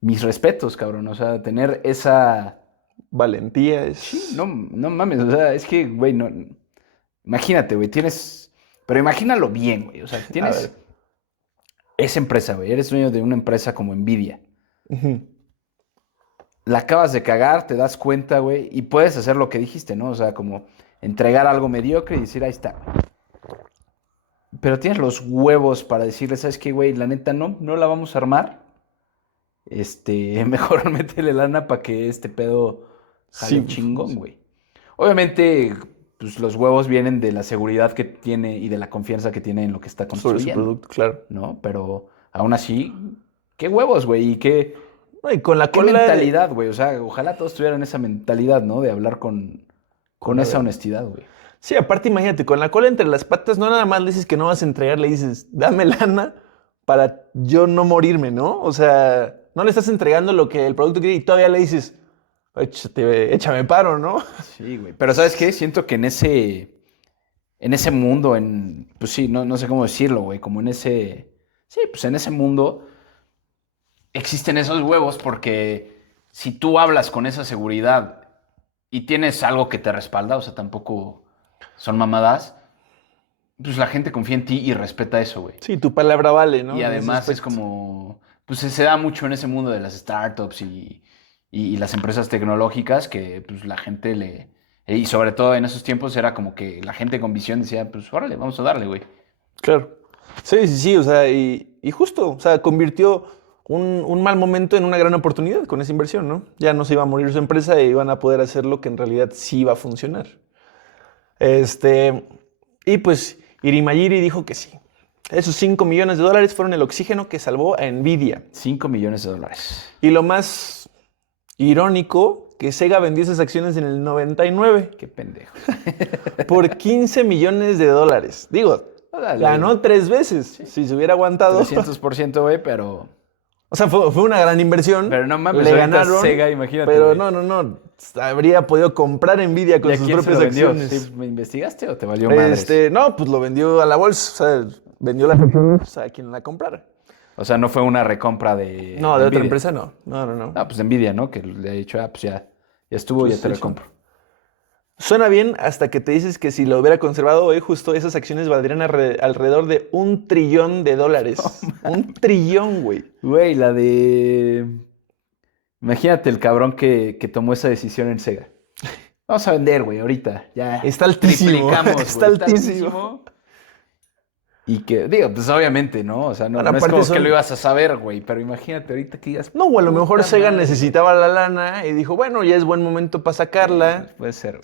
mis respetos, cabrón. O sea, tener esa... Valentía es... Sí, no mames, o sea, es que, güey, no... Imagínate, güey, tienes... Pero imagínalo bien, güey, o sea, tienes esa empresa, güey, eres dueño de una empresa como Nvidia. La acabas de cagar, te das cuenta, güey, y puedes hacer lo que dijiste, ¿no? O sea, como entregar algo mediocre y decir, ahí está. Pero tienes los huevos para decirle, ¿sabes qué, güey? La neta, no la vamos a armar. Mejor métele lana para que este pedo jale Sí, chingón, güey. Obviamente, pues los huevos vienen de la seguridad que tiene y de la confianza que tiene en lo que está sobre construyendo. su producto, claro. ¿No? Pero aún así, qué huevos, güey, y qué No, y con la cola mentalidad, güey. O sea, ojalá todos tuvieran esa mentalidad, ¿no? De hablar con la esa verdad. honestidad, güey. Sí, aparte imagínate, con la cola entre las patas, no nada más le dices que no vas a entregar, le dices, dame lana para yo no morirme, ¿no? O sea, no le estás entregando lo que el producto quiere y todavía le dices, échame paro, ¿no? Sí, güey. Pero ¿sabes qué? Siento que en ese mundo, pues sí, no sé cómo decirlo, güey, como en ese, sí, pues en ese mundo existen esos huevos porque si tú hablas con esa seguridad y tienes algo que te respalda, o sea, tampoco son mamadas, pues la gente confía en ti y respeta eso, güey. Sí, tu palabra vale, ¿no? Y En ese además es aspecto. como, pues se da mucho en ese mundo de las startups y las empresas tecnológicas que pues la gente y sobre todo en esos tiempos era como que la gente con visión decía, pues órale, vamos a darle, güey. Claro. Sí, o sea, y justo, o sea, convirtió un mal momento en una gran oportunidad con esa inversión, ¿no? Ya no se iba a morir su empresa y iban a poder hacer lo que en realidad sí iba a funcionar. Este, y pues Irimayiri dijo que sí. Esos $5 millones fueron el oxígeno que salvó a Nvidia. 5 millones de dólares. Y lo más irónico, que Sega vendió esas acciones en el 99 Qué pendejo. por $15 millones. Digo, Órale. ganó 3 veces. Si se hubiera aguantado. 300%, güey, pero... O sea, fue una gran inversión. Pero no mames, le ahorita ganaron. Sega, imagínate, Pero güey. no. Habría podido comprar Nvidia con ¿Y a sus quién se propias lo vendió? acciones. ¿Sí, me investigaste o te valió madres? No, pues lo vendió a la bolsa. O sea, vendió las acciones a quien la comprara. O sea, no fue una recompra de... No, de otra Nvidia. empresa no. No. Ah, pues de Nvidia, ¿no? Que le ha dicho, pues ya estuvo, Pues ya te sí, recompro. Suena bien hasta que te dices que si lo hubiera conservado hoy, justo esas acciones valdrían alrededor de $1 trillón. $1 trillón, güey. Güey, la de... Imagínate el cabrón que tomó esa decisión en Sega. Vamos a vender, güey, ahorita. Ya Está altísimo. triplicamos, güey. Está altísimo. Y que, digo, pues obviamente, ¿no? O sea, no, Bueno, no es aparte como son- que lo ibas a saber, güey. Pero imagínate ahorita que digas... No, o a lo mejor "Puta Sega madre". necesitaba la lana y dijo, bueno, ya es buen momento para sacarla. Puede ser.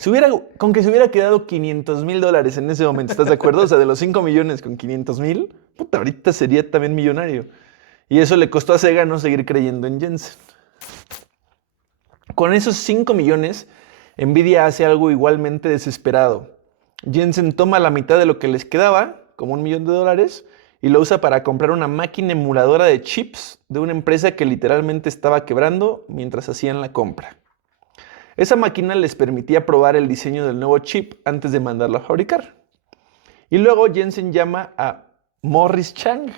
Con que se hubiera quedado $500,000 en ese momento, ¿estás de acuerdo? O sea, de los 5 millones con 500,000, puta, ahorita sería también millonario. Y eso le costó a Sega no seguir creyendo en Jensen. Con esos 5 millones, Nvidia hace algo igualmente desesperado. Jensen toma la mitad de lo que les quedaba, como $1 millón, y lo usa para comprar una máquina emuladora de chips de una empresa que literalmente estaba quebrando mientras hacían la compra. Esa máquina les permitía probar el diseño del nuevo chip antes de mandarlo a fabricar. Y luego Jensen llama a Morris Chang.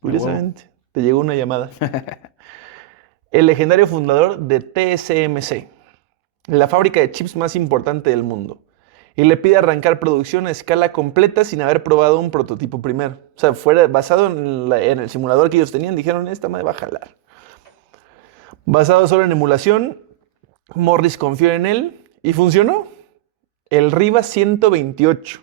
Curiosamente, te llegó una llamada. El legendario fundador de TSMC, la fábrica de chips más importante del mundo. Y le pide arrancar producción a escala completa sin haber probado un prototipo primero. O sea, fuera basado en el simulador que ellos tenían, dijeron, esta madre va a jalar. Basado solo en emulación, Morris confió en él y funcionó. El Riva 128,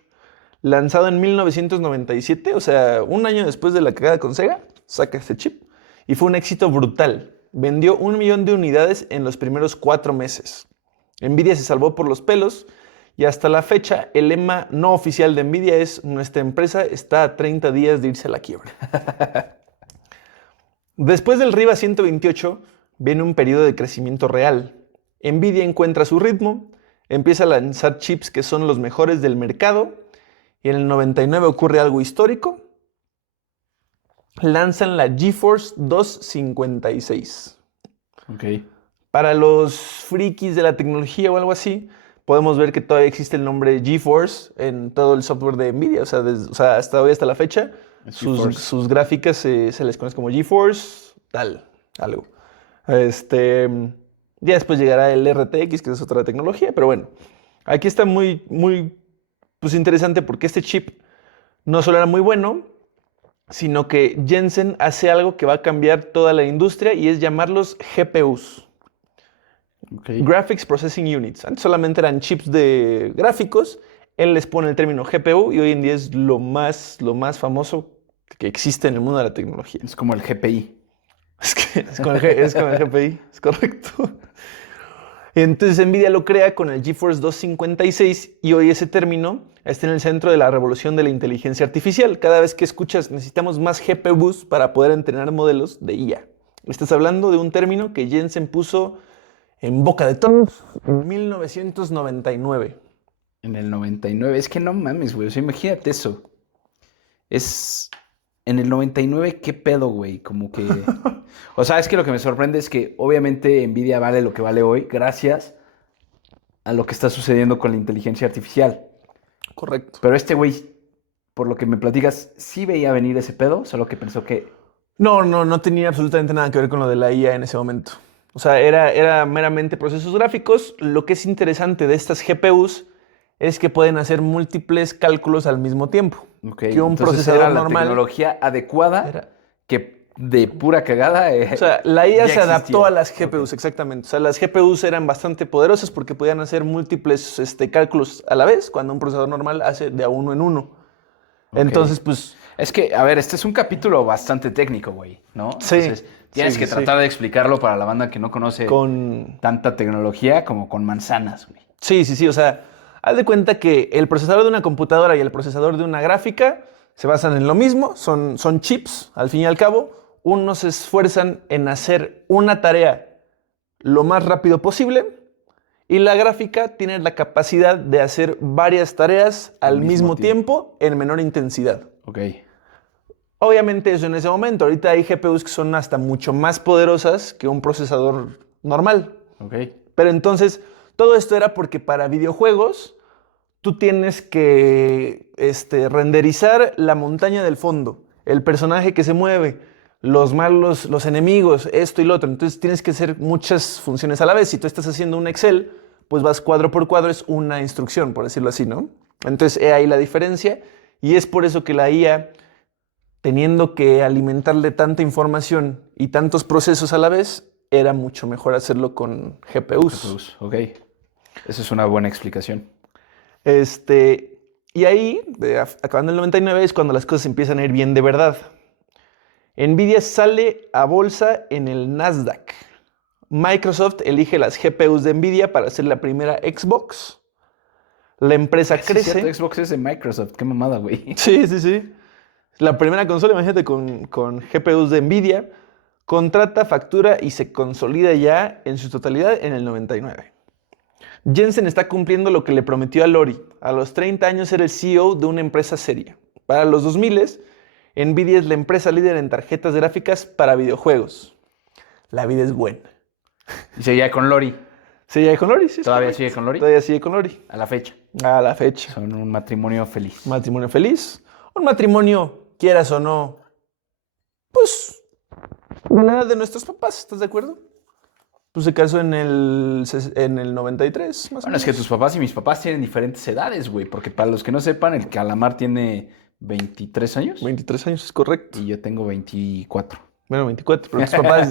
lanzado en 1997, o sea, un año después de la cagada con Sega, saca este chip. Y fue un éxito brutal. Vendió 1 millón de unidades en los primeros 4 meses. Nvidia se salvó por los pelos y hasta la fecha el lema no oficial de Nvidia es nuestra empresa está a 30 días de irse a la quiebra. Después del Riva 128 viene un periodo de crecimiento real. Nvidia encuentra su ritmo, empieza a lanzar chips que son los mejores del mercado y en el 99 ocurre algo histórico. Lanzan la GeForce 256. Ok. Para los frikis de la tecnología o algo así, podemos ver que todavía existe el nombre GeForce en todo el software de Nvidia. O sea, hasta hoy, hasta la fecha, sus gráficas se les conoce como GeForce, algo. Ya después llegará el RTX, que es otra tecnología, pero bueno. Aquí está muy pues, interesante porque este chip no solo era muy bueno, sino que Jensen hace algo que va a cambiar toda la industria y es llamarlos GPUs. Okay. Graphics Processing Units. Antes solamente eran chips de gráficos. Él les pone el término GPU y hoy en día es lo más famoso que existe en el mundo de la tecnología. Es como el GPI. Es con el GPI, es correcto. Entonces Nvidia lo crea con el GeForce 256 y hoy ese término está en el centro de la revolución de la inteligencia artificial. Cada vez que escuchas necesitamos más GPUs para poder entrenar modelos de IA. Estás hablando de un término que Jensen puso en boca de todos en 1999. En el 99. Es que no mames, güey. O sea, imagínate eso. En el 99, ¿qué pedo, güey? Como que... O sea, es que lo que me sorprende es que obviamente Nvidia vale lo que vale hoy gracias a lo que está sucediendo con la inteligencia artificial. Correcto. Pero este güey, por lo que me platicas, sí veía venir ese pedo, solo que pensó que... No tenía absolutamente nada que ver con lo de la IA en ese momento. O sea, era meramente procesos gráficos. Lo que es interesante de estas GPUs es que pueden hacer múltiples cálculos al mismo tiempo. Okay. Que un Entonces procesador era la normal tecnología adecuada que de pura cagada... O sea, la IA ya se adaptó existía. a las GPUs, exactamente. O sea, las GPUs eran bastante poderosas porque podían hacer múltiples cálculos a la vez, cuando un procesador normal hace de a uno en uno. Ok. Entonces, pues... Es que, a ver, este es un capítulo bastante técnico, güey, ¿no? Sí, Entonces, tienes sí, que sí, tratar de explicarlo para la banda que no conoce Con... tanta tecnología como con manzanas, güey. Sí, sí, sí, o sea, haz de cuenta que el procesador de una computadora y el procesador de una gráfica se basan en lo mismo, son chips, al fin y al cabo. Unos se esfuerzan en hacer una tarea lo más rápido posible y la gráfica tiene la capacidad de hacer varias tareas al mismo tiempo en menor intensidad. Ok. Obviamente eso en ese momento. Ahorita hay GPUs que son hasta mucho más poderosas que un procesador normal. Ok. Pero entonces, todo esto era porque para videojuegos tú tienes que renderizar la montaña del fondo, el personaje que se mueve, los malos, los enemigos, esto y lo otro. Entonces tienes que hacer muchas funciones a la vez. Si tú estás haciendo un Excel, pues vas cuadro por cuadro, es una instrucción, por decirlo así, ¿no? Entonces, he ahí la diferencia y es por eso que la IA, teniendo que alimentarle tanta información y tantos procesos a la vez, era mucho mejor hacerlo con GPUs. GPUs, ok. Esa es una buena explicación. Y ahí, acabando el 99, es cuando las cosas empiezan a ir bien de verdad. Nvidia sale a bolsa en el Nasdaq. Microsoft elige las GPUs de Nvidia para hacer la primera Xbox. La empresa Sí, crece. cierto, Xbox es de Microsoft. Qué mamada, güey. Sí, sí, sí. La primera consola, imagínate, con GPUs de Nvidia, contrata, factura y se consolida ya en su totalidad en el 99. Jensen está cumpliendo lo que le prometió a Lori. A los 30 años era el CEO de una empresa seria. Para los 2000, Nvidia es la empresa líder en tarjetas gráficas para videojuegos. La vida es buena. Y seguía con Lori. ¿Sigue con Lori? Sí, ¿Todavía sigue con Lori? Todavía sigue con Lori. A la fecha. A la fecha. Son un matrimonio feliz. Matrimonio feliz. Un matrimonio, quieras o no, pues, de la edad de nuestros papás, ¿estás de acuerdo? Pues se casó en el 93, más o Bueno, es menos. que tus papás y mis papás tienen diferentes edades, güey. Porque para los que no sepan, el Calamar tiene 23 años. 23 años, es correcto. Y yo tengo 24. Bueno, 24, pero tus papás...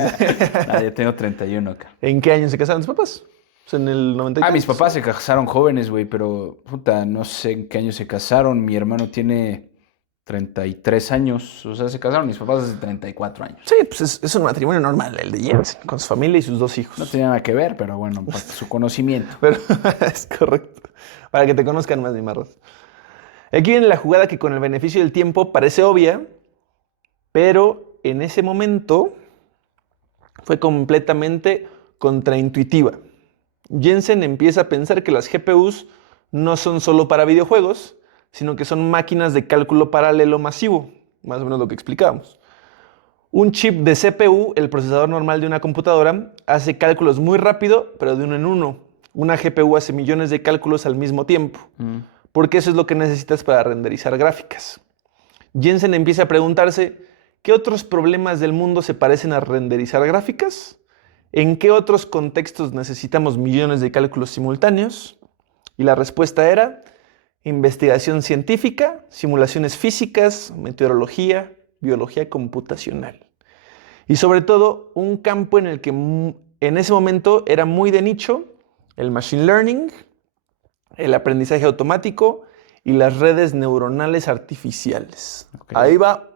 Ah, yo tengo 31 acá. ¿En qué año se casaron tus papás? Pues en el 93. Ah, mis papás se casaron jóvenes, güey, pero puta, no sé en qué año se casaron. Mi hermano tiene 33 años. O sea, se casaron mis papás hace 34 años. Sí, pues es un matrimonio normal, el de Jensen, con su familia y sus 2 hijos. No tenía nada que ver, pero bueno, para su conocimiento. Pero es correcto. Para que te conozcan más, mi marros. Aquí viene la jugada que con el beneficio del tiempo parece obvia, pero en ese momento fue completamente contraintuitiva. Jensen empieza a pensar que las GPUs no son solo para videojuegos, sino que son máquinas de cálculo paralelo masivo, más o menos lo que explicábamos. Un chip de CPU, el procesador normal de una computadora, hace cálculos muy rápido, pero de uno en uno. Una GPU hace millones de cálculos al mismo tiempo, porque eso es lo que necesitas para renderizar gráficas. Jensen empieza a preguntarse, ¿qué otros problemas del mundo se parecen a renderizar gráficas? ¿En qué otros contextos necesitamos millones de cálculos simultáneos? Y la respuesta era investigación científica, simulaciones físicas, meteorología, biología computacional. Y sobre todo, un campo en el que en ese momento era muy de nicho, el machine learning, el aprendizaje automático y las redes neuronales artificiales. Okay. Ahí va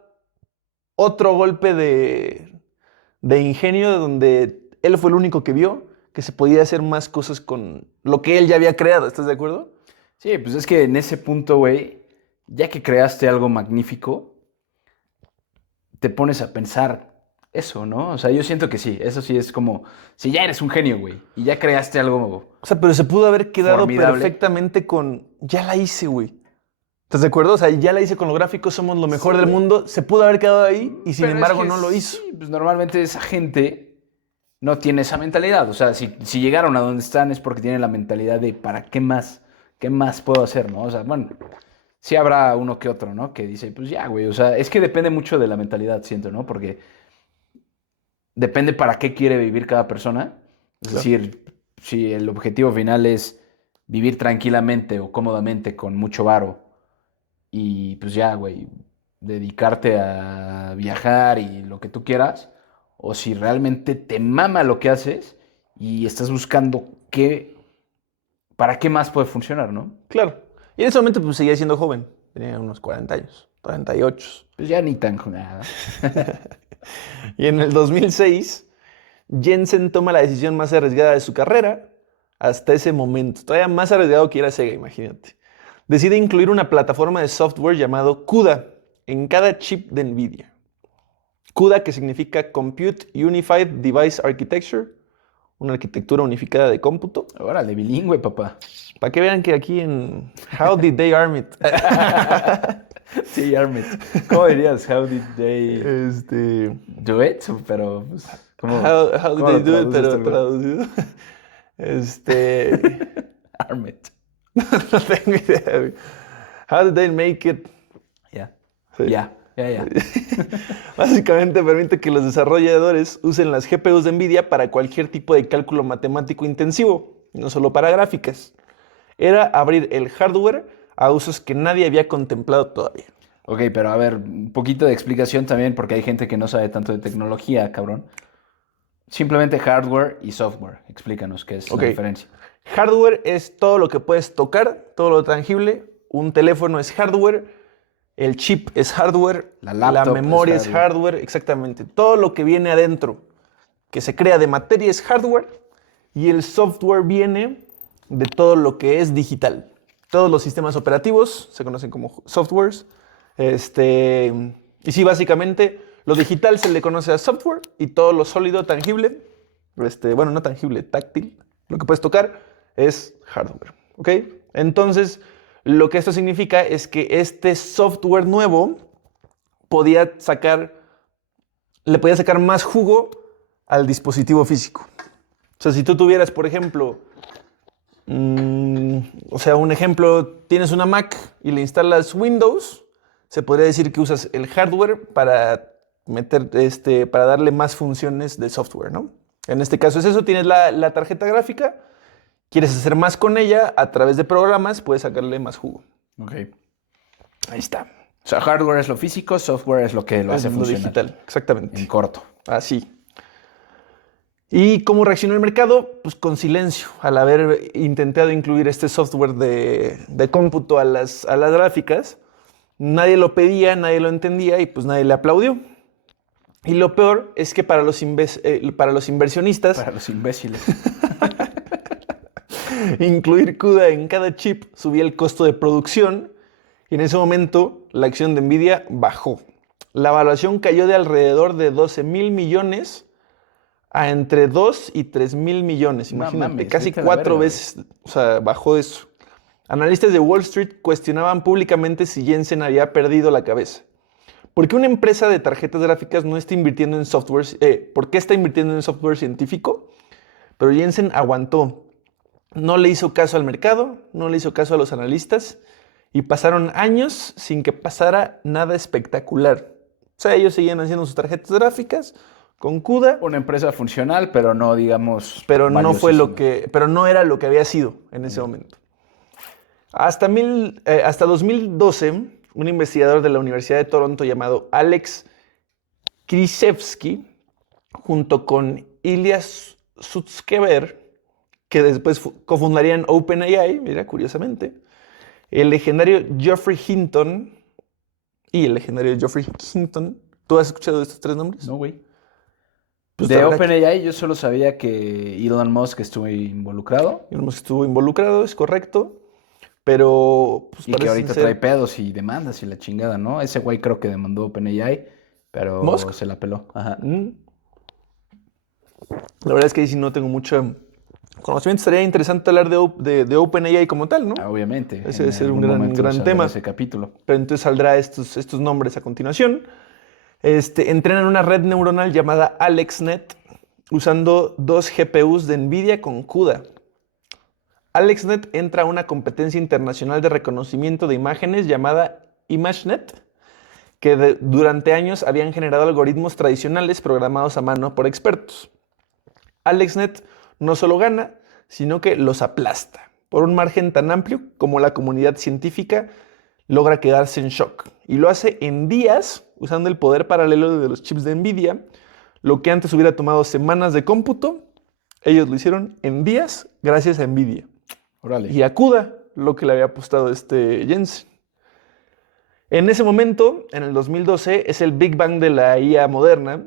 otro golpe de ingenio donde él fue el único que vio que se podía hacer más cosas con lo que él ya había creado. ¿Estás de acuerdo? Sí, pues es que en ese punto, güey, ya que creaste algo magnífico, te pones a pensar eso, ¿no? O sea, yo siento que sí, eso sí es como, si ya eres un genio, güey, y ya creaste algo... O sea, pero se pudo haber quedado formidable. Perfectamente con, ya la hice, güey. ¿Estás de acuerdo? O sea, ya la hice con los gráficos, somos lo mejor del mundo. Se pudo haber quedado ahí y sin embargo no lo hizo. Sí, pues normalmente esa gente no tiene esa mentalidad. O sea, si llegaron a donde están es porque tienen la mentalidad de ¿para qué más? ¿Qué más puedo hacer, no? O sea, bueno, sí habrá uno que otro, ¿no? Que dice, pues ya, güey. O sea, es que depende mucho de la mentalidad, siento, ¿no? Porque depende para qué quiere vivir cada persona. Es decir, si el objetivo final es vivir tranquilamente o cómodamente con mucho varo y pues ya, güey, dedicarte a viajar y lo que tú quieras, o si realmente te mama lo que haces y estás buscando para qué más puede funcionar, ¿no? Claro. Y en ese momento pues seguía siendo joven. Tenía unos 40 años. 38. Pues ya ni tan nada. Y en el 2006, Jensen toma la decisión más arriesgada de su carrera hasta ese momento. Todavía más arriesgado que ir a Sega, imagínate. Decide incluir una plataforma de software llamado CUDA en cada chip de NVIDIA. CUDA, que significa Compute Unified Device Architecture, una arquitectura unificada de cómputo. Órale, bilingüe, papá. Para que vean que aquí en How Did They Arm It? Sí, Armit. ¿Cómo dirías? How did they do it? Pero, pues, How did cómo they lo do it? traduces Pero tú, güey? traducido. Armit. No tengo idea, güey. How did they make it? Ya. Sí. Ya. Básicamente permite que los desarrolladores usen las GPUs de NVIDIA para cualquier tipo de cálculo matemático intensivo, no solo para gráficas. Era abrir el hardware a usos que nadie había contemplado todavía. Ok, pero a ver, un poquito de explicación también, porque hay gente que no sabe tanto de tecnología, cabrón. Simplemente hardware y software. Explícanos qué es Ok. la diferencia. Hardware es todo lo que puedes tocar, todo lo tangible. Un teléfono es hardware, el chip es hardware, La laptop es memoria es hardware. hardware, exactamente. Todo lo que viene adentro, que se crea de materia, es hardware, y el software viene de todo lo que es digital. Todos los sistemas operativos se conocen como softwares. Y sí, básicamente, lo digital se le conoce a software y todo lo sólido, tangible, bueno, no tangible, táctil, lo que puedes tocar es hardware, ¿ok? Entonces, lo que esto significa es que este software nuevo le podía sacar más jugo al dispositivo físico. O sea, si tú tuvieras, por ejemplo, un ejemplo, tienes una Mac y le instalas Windows, se podría decir que usas el hardware para para darle más funciones de software, ¿no? En este caso es eso, tienes la tarjeta gráfica, quieres hacer más con ella, a través de programas puedes sacarle más jugo. Ok. Ahí está. O sea, hardware es lo físico, software es lo que lo hace Es lo funcionar. digital, exactamente. En corto. Así. ¿Y cómo reaccionó el mercado? Pues con silencio, al haber intentado incluir este software de cómputo a las gráficas. Nadie lo pedía, nadie lo entendía y pues nadie le aplaudió. Y lo peor es que para los inversionistas, Para los imbéciles. incluir CUDA en cada chip subía el costo de producción y en ese momento la acción de NVIDIA bajó. La evaluación cayó de alrededor de 12,000 millones a entre 2 y 3,000 millones. No Imagínate, mames, casi vete a la 4 verga, veces, o sea, bajó eso. Analistas de Wall Street cuestionaban públicamente si Jensen había perdido la cabeza. ¿Por qué una empresa de tarjetas gráficas no está invirtiendo en software? ¿Por qué está invirtiendo en software científico? Pero Jensen aguantó. No le hizo caso al mercado, no le hizo caso a los analistas y pasaron años sin que pasara nada espectacular. O sea, ellos seguían haciendo sus tarjetas gráficas con CUDA, Una empresa funcional, pero no, digamos, pero no fue valiosísima. pero no era lo que había sido en ese momento. Hasta 2012, un investigador de la Universidad de Toronto llamado Alex Krzyzewski, junto con Ilya Sutskever, que después cofundarían OpenAI, mira, curiosamente, el legendario Geoffrey Hinton y el legendario Geoffrey Hinton. ¿Tú has escuchado de estos tres nombres? No, güey. Pues De la verdad OpenAI yo solo sabía que Elon Musk estuvo involucrado que estuvo involucrado, es correcto, pero pues, y que parece ahorita ser- trae pedos y demandas y la chingada, ¿no? Ese güey creo que demandó OpenAI, pero ¿Musk? se la peló. Ajá. La verdad es que ahí sí no tengo mucho conocimiento. Estaría interesante hablar de OpenAI como tal, ¿no? Obviamente. Ese en debe ser un algún gran, momento gran saldrá tema. ese capítulo. Pero entonces saldrá estos nombres a continuación. Entrenan una red neuronal llamada AlexNet usando 2 GPUs de NVIDIA con CUDA. AlexNet entra a una competencia internacional de reconocimiento de imágenes llamada ImageNet, que durante años habían generado algoritmos tradicionales programados a mano por expertos. AlexNet no solo gana, sino que los aplasta por un margen tan amplio como la comunidad científica logra quedarse en shock. Y lo hace en días, usando el poder paralelo de los chips de NVIDIA. Lo que antes hubiera tomado semanas de cómputo, ellos lo hicieron en días gracias a NVIDIA. Órale. Y a CUDA, lo que le había apostado Jensen. En ese momento, en el 2012, es el Big Bang de la IA moderna.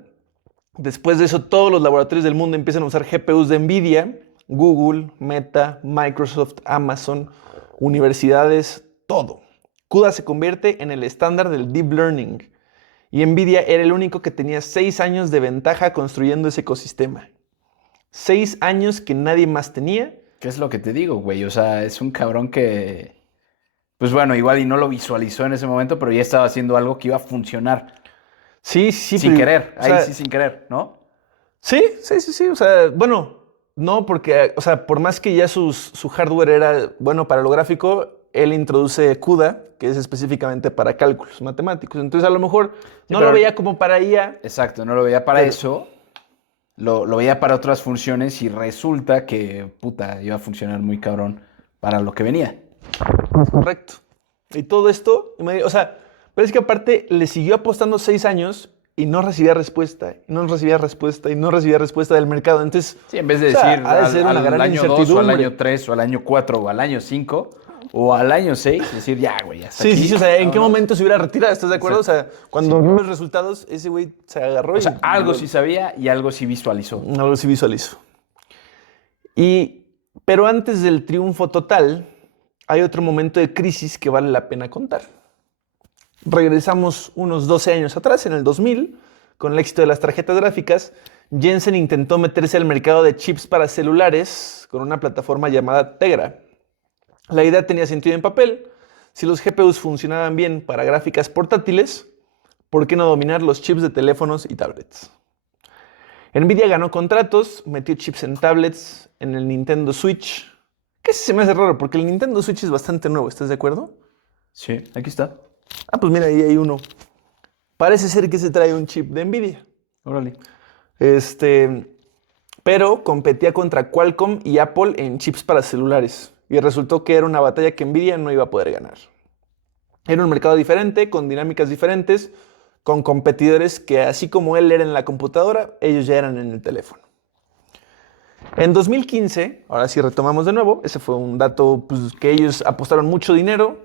Después de eso, todos los laboratorios del mundo empiezan a usar GPUs de NVIDIA, Google, Meta, Microsoft, Amazon, universidades, todo. CUDA se convierte en el estándar del Deep Learning y NVIDIA era el único que tenía 6 años de ventaja construyendo ese ecosistema. 6 años que nadie más tenía. ¿Qué es lo que te digo, güey? O sea, es un cabrón que, pues bueno, igual y no lo visualizó en ese momento, pero ya estaba haciendo algo que iba a funcionar. Sí, sí, Sin querer, o ahí sea, sí sin querer, ¿no? sí, sí, sí, sí. O sea, bueno, no, porque, o sea, por más que ya su hardware era bueno para lo gráfico, él introduce CUDA, que es específicamente para cálculos matemáticos. Entonces, a lo mejor no lo pero- veía como para IA. Exacto, no lo veía para Pero- eso, lo veía para otras funciones y resulta que, puta, iba a funcionar muy cabrón para lo que venía. Es correcto. Y todo esto, o sea, pero es que aparte le siguió apostando 6 años y no recibía respuesta, y no recibía respuesta, y no recibía respuesta del mercado. Entonces, Sí, en vez de o sea, decir ha de ser una al gran año 2 o al incertidumbre. año 3 o al año 4 o al año 5 o al año 6, decir, ya, güey, hasta Sí, aquí. sí, sí, o sea, ¿en qué vámonos. momento se hubiera retirado? ¿Estás de acuerdo? Exacto. O sea, cuando vio los resultados, ese güey se agarró O sea, y algo sí sabía y algo sí visualizó. algo sí visualizo. Pero antes del triunfo total, hay otro momento de crisis que vale la pena contar. Regresamos unos 12 años atrás, en el 2000, con el éxito de las tarjetas gráficas, Jensen intentó meterse al mercado de chips para celulares con una plataforma llamada Tegra. La idea tenía sentido en papel. Si los GPUs funcionaban bien para gráficas portátiles, ¿por qué no dominar los chips de teléfonos y tablets? Nvidia ganó contratos, metió chips en tablets, en el Nintendo Switch. Que se me hace raro, porque el Nintendo Switch es bastante nuevo, ¿estás de acuerdo? Sí, aquí está. Ah, pues mira, ahí hay uno. Parece ser que se trae un chip de Nvidia. Órale. Pero competía contra Qualcomm y Apple en chips para celulares. Y resultó que era una batalla que Nvidia no iba a poder ganar. Era un mercado diferente, con dinámicas diferentes, con competidores que así como él era en la computadora, ellos ya eran en el teléfono. En 2015, ahora sí retomamos de nuevo, ese fue un dato pues, que ellos apostaron mucho dinero,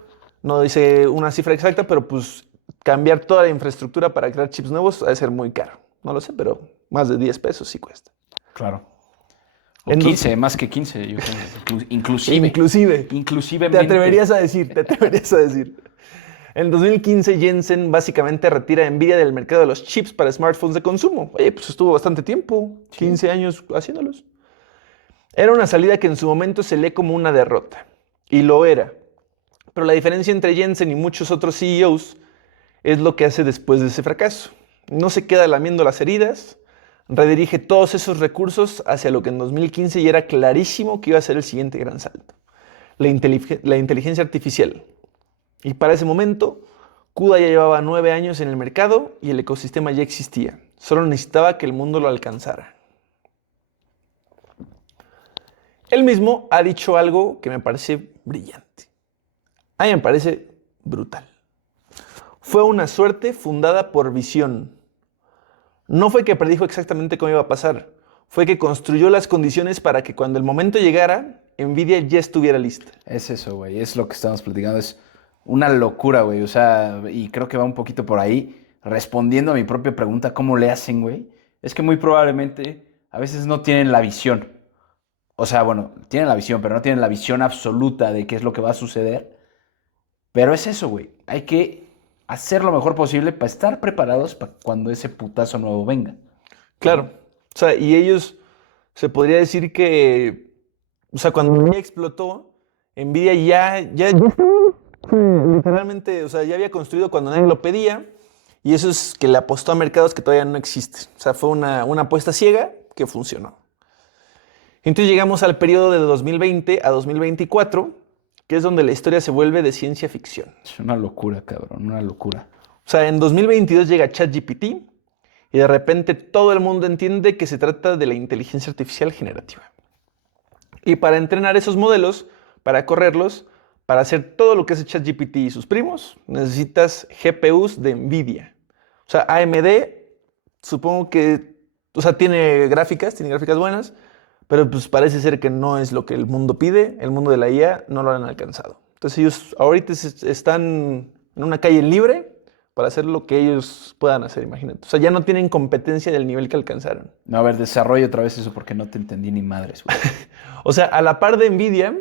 no dice una cifra exacta, pero pues cambiar toda la infraestructura para crear chips nuevos ha de ser muy caro. No lo sé, pero más de 10 pesos sí cuesta. Claro. O En 15, más que 15, yo creo. Inclusive. Inclusive. Inclusivemente. Te atreverías a decir. En 2015, Jensen básicamente retira a Nvidia del mercado de los chips para smartphones de consumo. Oye, pues estuvo bastante tiempo, 15 años haciéndolos. Era una salida que en su momento se lee como una derrota. Y lo era. Pero la diferencia entre Jensen y muchos otros CEOs es lo que hace después de ese fracaso. No se queda lamiendo las heridas, redirige todos esos recursos hacia lo que en 2015 ya era clarísimo que iba a ser el siguiente gran salto. La inteligencia artificial. Y para ese momento, CUDA ya llevaba 9 años en el mercado y el ecosistema ya existía. Solo necesitaba que el mundo lo alcanzara. Él mismo ha dicho algo que me parece brillante. A mí me parece brutal. Fue una suerte fundada por visión. No fue que predijo exactamente cómo iba a pasar, fue que construyó las condiciones para que cuando el momento llegara, Nvidia ya estuviera lista. Es eso, güey. Es lo que estamos platicando. Es una locura, güey. O sea, y creo que va un poquito por ahí. Respondiendo a mi propia pregunta, ¿cómo le hacen, güey? Es que muy probablemente a veces no tienen la visión. O sea, bueno, tienen la visión, pero no tienen la visión absoluta de qué es lo que va a suceder. Pero es eso, güey. Hay que hacer lo mejor posible para estar preparados para cuando ese putazo nuevo venga. Claro. O sea, y ellos, se podría decir que, o sea, cuando Nvidia explotó, Nvidia ya literalmente, o sea, ya había construido cuando nadie lo pedía, y eso es que le apostó a mercados que todavía no existen. O sea, fue una apuesta ciega que funcionó. Entonces llegamos al periodo de 2020 a 2024, que es donde la historia se vuelve de ciencia ficción. Es una locura, cabrón, una locura. O sea, en 2022 llega ChatGPT y de repente todo el mundo entiende que se trata de la inteligencia artificial generativa. Y para entrenar esos modelos, para correrlos, para hacer todo lo que hace ChatGPT y sus primos, necesitas GPUs de NVIDIA. O sea, AMD, supongo que, o sea, tiene gráficas buenas, pero pues parece ser que no es lo que el mundo pide, el mundo de la IA no lo han alcanzado. Entonces ellos ahorita están en una calle libre para hacer lo que ellos puedan hacer, imagínate. O sea, ya no tienen competencia del nivel que alcanzaron. No, a ver, desarrolla otra vez eso porque no te entendí ni madres, güey. O sea, a la par de NVIDIA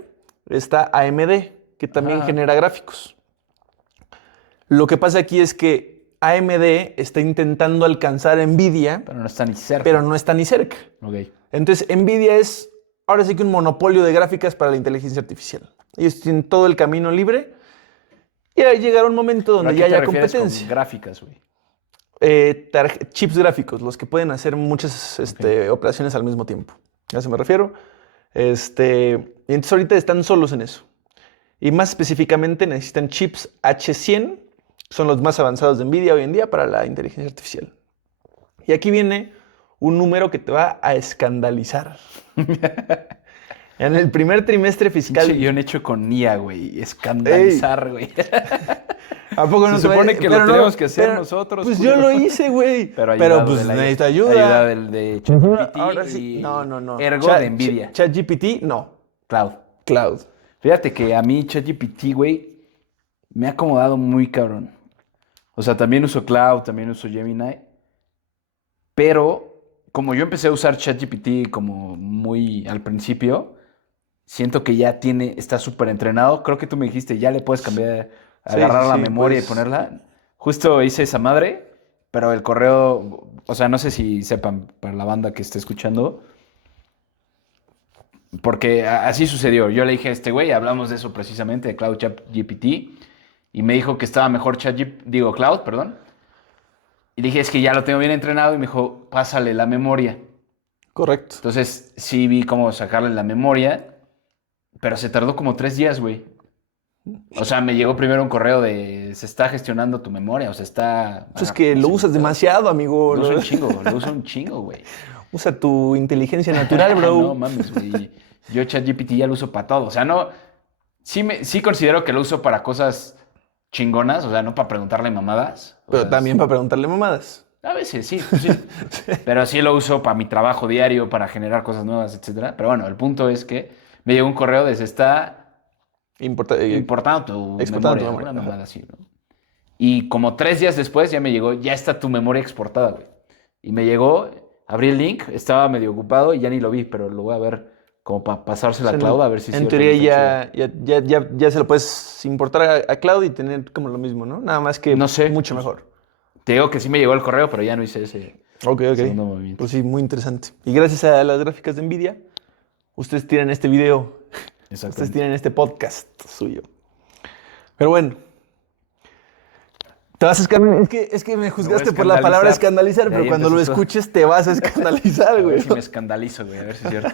está AMD, que también genera gráficos. Lo que pasa aquí es que AMD está intentando alcanzar a NVIDIA, Pero no está ni cerca. pero no está ni cerca. Ok. Entonces, NVIDIA es ahora sí que un monopolio de gráficas para la inteligencia artificial. Ellos tienen todo el camino libre y ahí llegará un momento donde ya haya competencia. Con gráficas, güey. Chips gráficos, los que pueden hacer muchas operaciones al mismo tiempo. A eso me refiero. Y entonces ahorita están solos en eso. Y más específicamente necesitan chips H100, son los más avanzados de NVIDIA hoy en día para la inteligencia artificial. Y aquí viene un número que te va a escandalizar. En el primer trimestre fiscal... Yo han hecho con IA, güey. Escandalizar, güey. ¿A poco no se supone que lo tenemos que hacer nosotros? Pues yo lo hice, güey. Pero pues necesito ayuda. Ayuda de ChatGPT. Ahora sí. No. Ergo de NVIDIA. ChatGPT, no. Cloud. Fíjate que a mí ChatGPT, güey, me ha acomodado muy cabrón. O sea, también uso Cloud, también uso Gemini. Pero como yo empecé a usar ChatGPT como muy al principio, siento que ya está súper entrenado. Creo que tú me dijiste, ya le puedes cambiar, agarrar la memoria y ponerla. Justo hice esa madre, pero el correo, o sea, no sé si sepan para la banda que esté escuchando, porque así sucedió. Yo le dije a este güey, hablamos de eso precisamente, de Cloud ChatGPT, y me dijo que estaba mejor Cloud, perdón. Y dije, es que ya lo tengo bien entrenado, y me dijo, pásale la memoria. Correcto. Entonces, sí vi cómo sacarle la memoria, pero se tardó como 3 días, güey. O sea, me llegó primero un correo de, se está gestionando tu memoria, o sea, está... Pues es que lo usas demasiado, amigo. Lo uso un chingo, güey. Usa tu inteligencia natural, bro. No mames, güey. Yo ChatGPT ya lo uso para todo. O sea, no... Sí considero que lo uso para cosas chingonas, o sea, no para preguntarle mamadas. Pero también para preguntarle mamadas. A veces, sí, pues sí. Pero sí lo uso para mi trabajo diario, para generar cosas nuevas, etcétera. Pero bueno, el punto es que me llegó un correo de se está importando tu memoria. Una mamada así, ¿no? Y como 3 días después ya me llegó, ya está tu memoria exportada, güey. Y me llegó, abrí el link, estaba medio ocupado y ya ni lo vi, pero lo voy a ver como para pasársela a Cloud a ver si en teoría ya se lo puedes importar a Cloud y tener como lo mismo, ¿no? Nada más que no sé, mucho mejor. Te digo que sí me llegó el correo, pero ya no hice ese segundo movimiento. Pues sí, muy interesante. Y gracias a las gráficas de NVIDIA, ustedes tienen este video, ustedes tienen este podcast suyo. Pero bueno, te vas a escandalizar. Es que me juzgaste por la palabra escandalizar, pero cuando lo escuches te vas a escandalizar, güey. A ver si me escandalizo, güey, a ver si es cierto.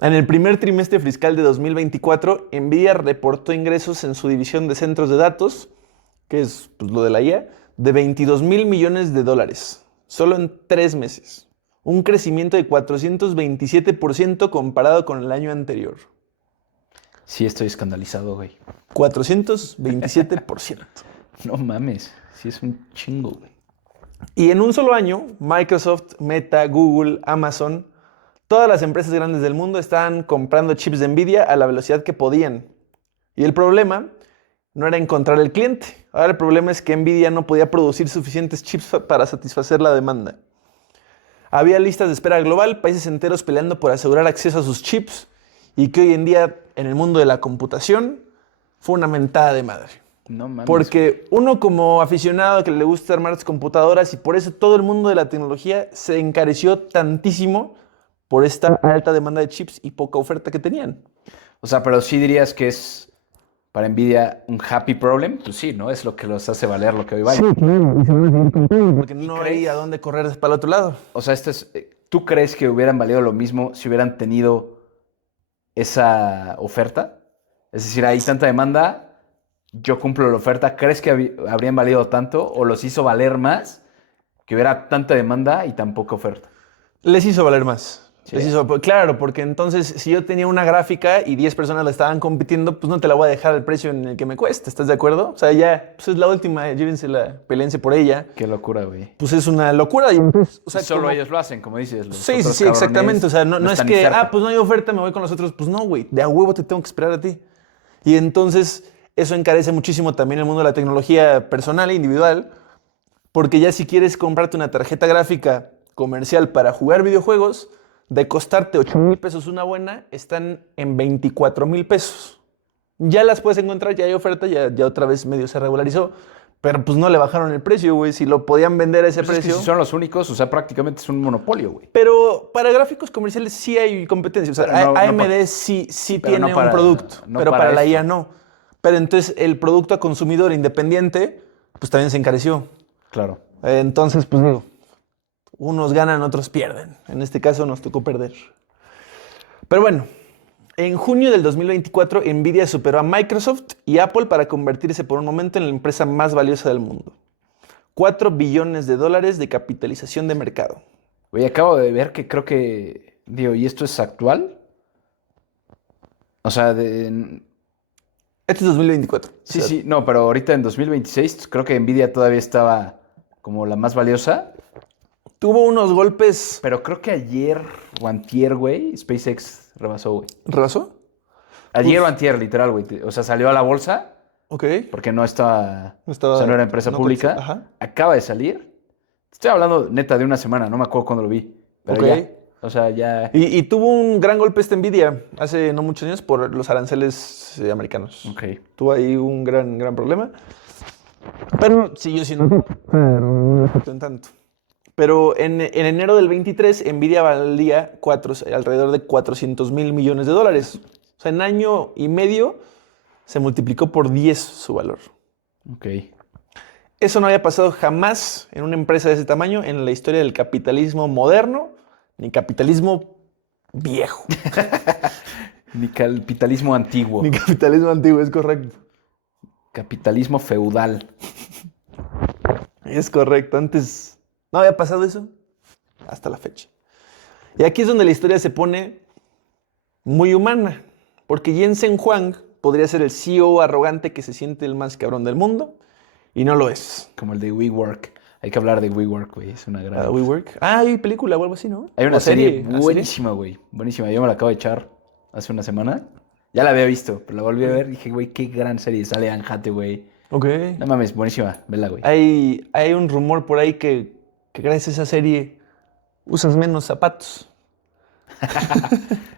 En el primer trimestre fiscal de 2024, NVIDIA reportó ingresos en su división de centros de datos, que es pues, lo de la IA, de $22,000 millones, solo en 3 meses. Un crecimiento de 427% comparado con el año anterior. Sí, estoy escandalizado, güey. 427%. No mames, sí es un chingo, güey. Y en un solo año, Microsoft, Meta, Google, Amazon, todas las empresas grandes del mundo estaban comprando chips de NVIDIA a la velocidad que podían. Y el problema no era encontrar el cliente. Ahora el problema es que NVIDIA no podía producir suficientes chips para satisfacer la demanda. Había listas de espera global, países enteros peleando por asegurar acceso a sus chips, y que hoy en día, en el mundo de la computación, fue una mentada de madre. No mames. Porque uno como aficionado que le gusta armar sus computadoras, y por eso todo el mundo de la tecnología se encareció tantísimo por esta alta demanda de chips y poca oferta que tenían. O sea, pero sí dirías que es para NVIDIA un happy problem. Pues sí, ¿no? Es lo que los hace valer lo que hoy vale. Sí, claro. Y se van a seguir comprando porque no hay a dónde correr para el otro lado. O sea, ¿tú crees que hubieran valido lo mismo si hubieran tenido esa oferta? Es decir, hay tanta demanda, yo cumplo la oferta. ¿Crees que habrían valido tanto o los hizo valer más que hubiera tanta demanda y tan poca oferta? Les hizo valer más. ¿Sí? Claro, porque entonces si yo tenía una gráfica y 10 personas la estaban compitiendo, pues no te la voy a dejar al precio en el que me cuesta, ¿estás de acuerdo? O sea, ya, pues es la última, llévensela, peleense por ella. Qué locura, güey. Pues es una locura. Y entonces, o sea, solo ellos lo hacen, como dices. Sí, exactamente. O sea, no es que, pues no hay oferta, me voy con los otros. Pues no, güey, de a huevo te tengo que esperar a ti. Y entonces Eso encarece muchísimo también el mundo de la tecnología personal e individual, porque ya si quieres comprarte una tarjeta gráfica comercial para jugar videojuegos, de costarte 8,000 pesos una buena, están en 24,000 pesos. Ya las puedes encontrar, ya hay oferta, ya otra vez medio se regularizó, pero pues no le bajaron el precio, güey. Si lo podían vender a ese Pues es que precio. si son los únicos, o sea, prácticamente es un monopolio, güey. Pero para gráficos comerciales sí hay competencia. O sea, Pero no AMD sí pero tiene no para- un producto, no pero para para la esto. IA no. Pero entonces el producto a consumidor independiente, pues también se encareció. Claro. Entonces, pues digo, unos ganan, otros pierden. En este caso nos tocó perder. Pero bueno, en junio del 2024, Nvidia superó a Microsoft y Apple para convertirse por un momento en la empresa más valiosa del mundo. 4 billones de dólares de capitalización de mercado. Güey, acabo de ver que creo que, digo, ¿y esto es actual? O sea, Este es 2024. sí, O sea, sí, no, pero ahorita en 2026 creo que Nvidia todavía estaba como la más valiosa, tuvo unos golpes. pero creo que ayer o antier, güey, SpaceX rebasó, güey. ¿Rebasó? Ayer Uf. o antier, literal, güey. O sea, salió a la bolsa Ok. porque no estaba, No estaba- o sea, no era empresa no pública. cotizó, ajá. Acaba de salir. Estoy hablando neta de una semana, no me acuerdo cuándo lo vi, pero Ok. ya. O sea, ya. Y tuvo un gran golpe esta Nvidia hace no muchos años por los aranceles americanos. Ok. Tuvo ahí un gran problema. Pero siguió siendo. No le afectó en tanto. Pero en enero del 23, Nvidia valía alrededor de 400,000 millones de dólares. O sea, en año y medio se multiplicó por 10 su valor. Ok. Eso no había pasado jamás en una empresa de ese tamaño en la historia del capitalismo moderno, ni capitalismo viejo, Ni capitalismo antiguo. ni capitalismo antiguo, es correcto. Capitalismo feudal. Es correcto, antes no había pasado eso hasta la fecha. Y aquí es donde la historia se pone muy humana, porque Jensen Huang podría ser el CEO arrogante que se siente el más cabrón del mundo, y no lo es. Como el de WeWork. Hay que hablar de WeWork, güey. Es una gran. WeWork. Hay película o algo así, ¿no? Hay una ¿O serie ¿Ah, buenísima, güey. Buenísima. Yo me la acabo de echar hace una semana. Ya la había visto, pero la volví a ver y dije, güey, qué gran serie. Sale Anne Hathaway. Ok. No mames, buenísima. Vela, güey. Hay un rumor por ahí que gracias a esa serie usas menos zapatos.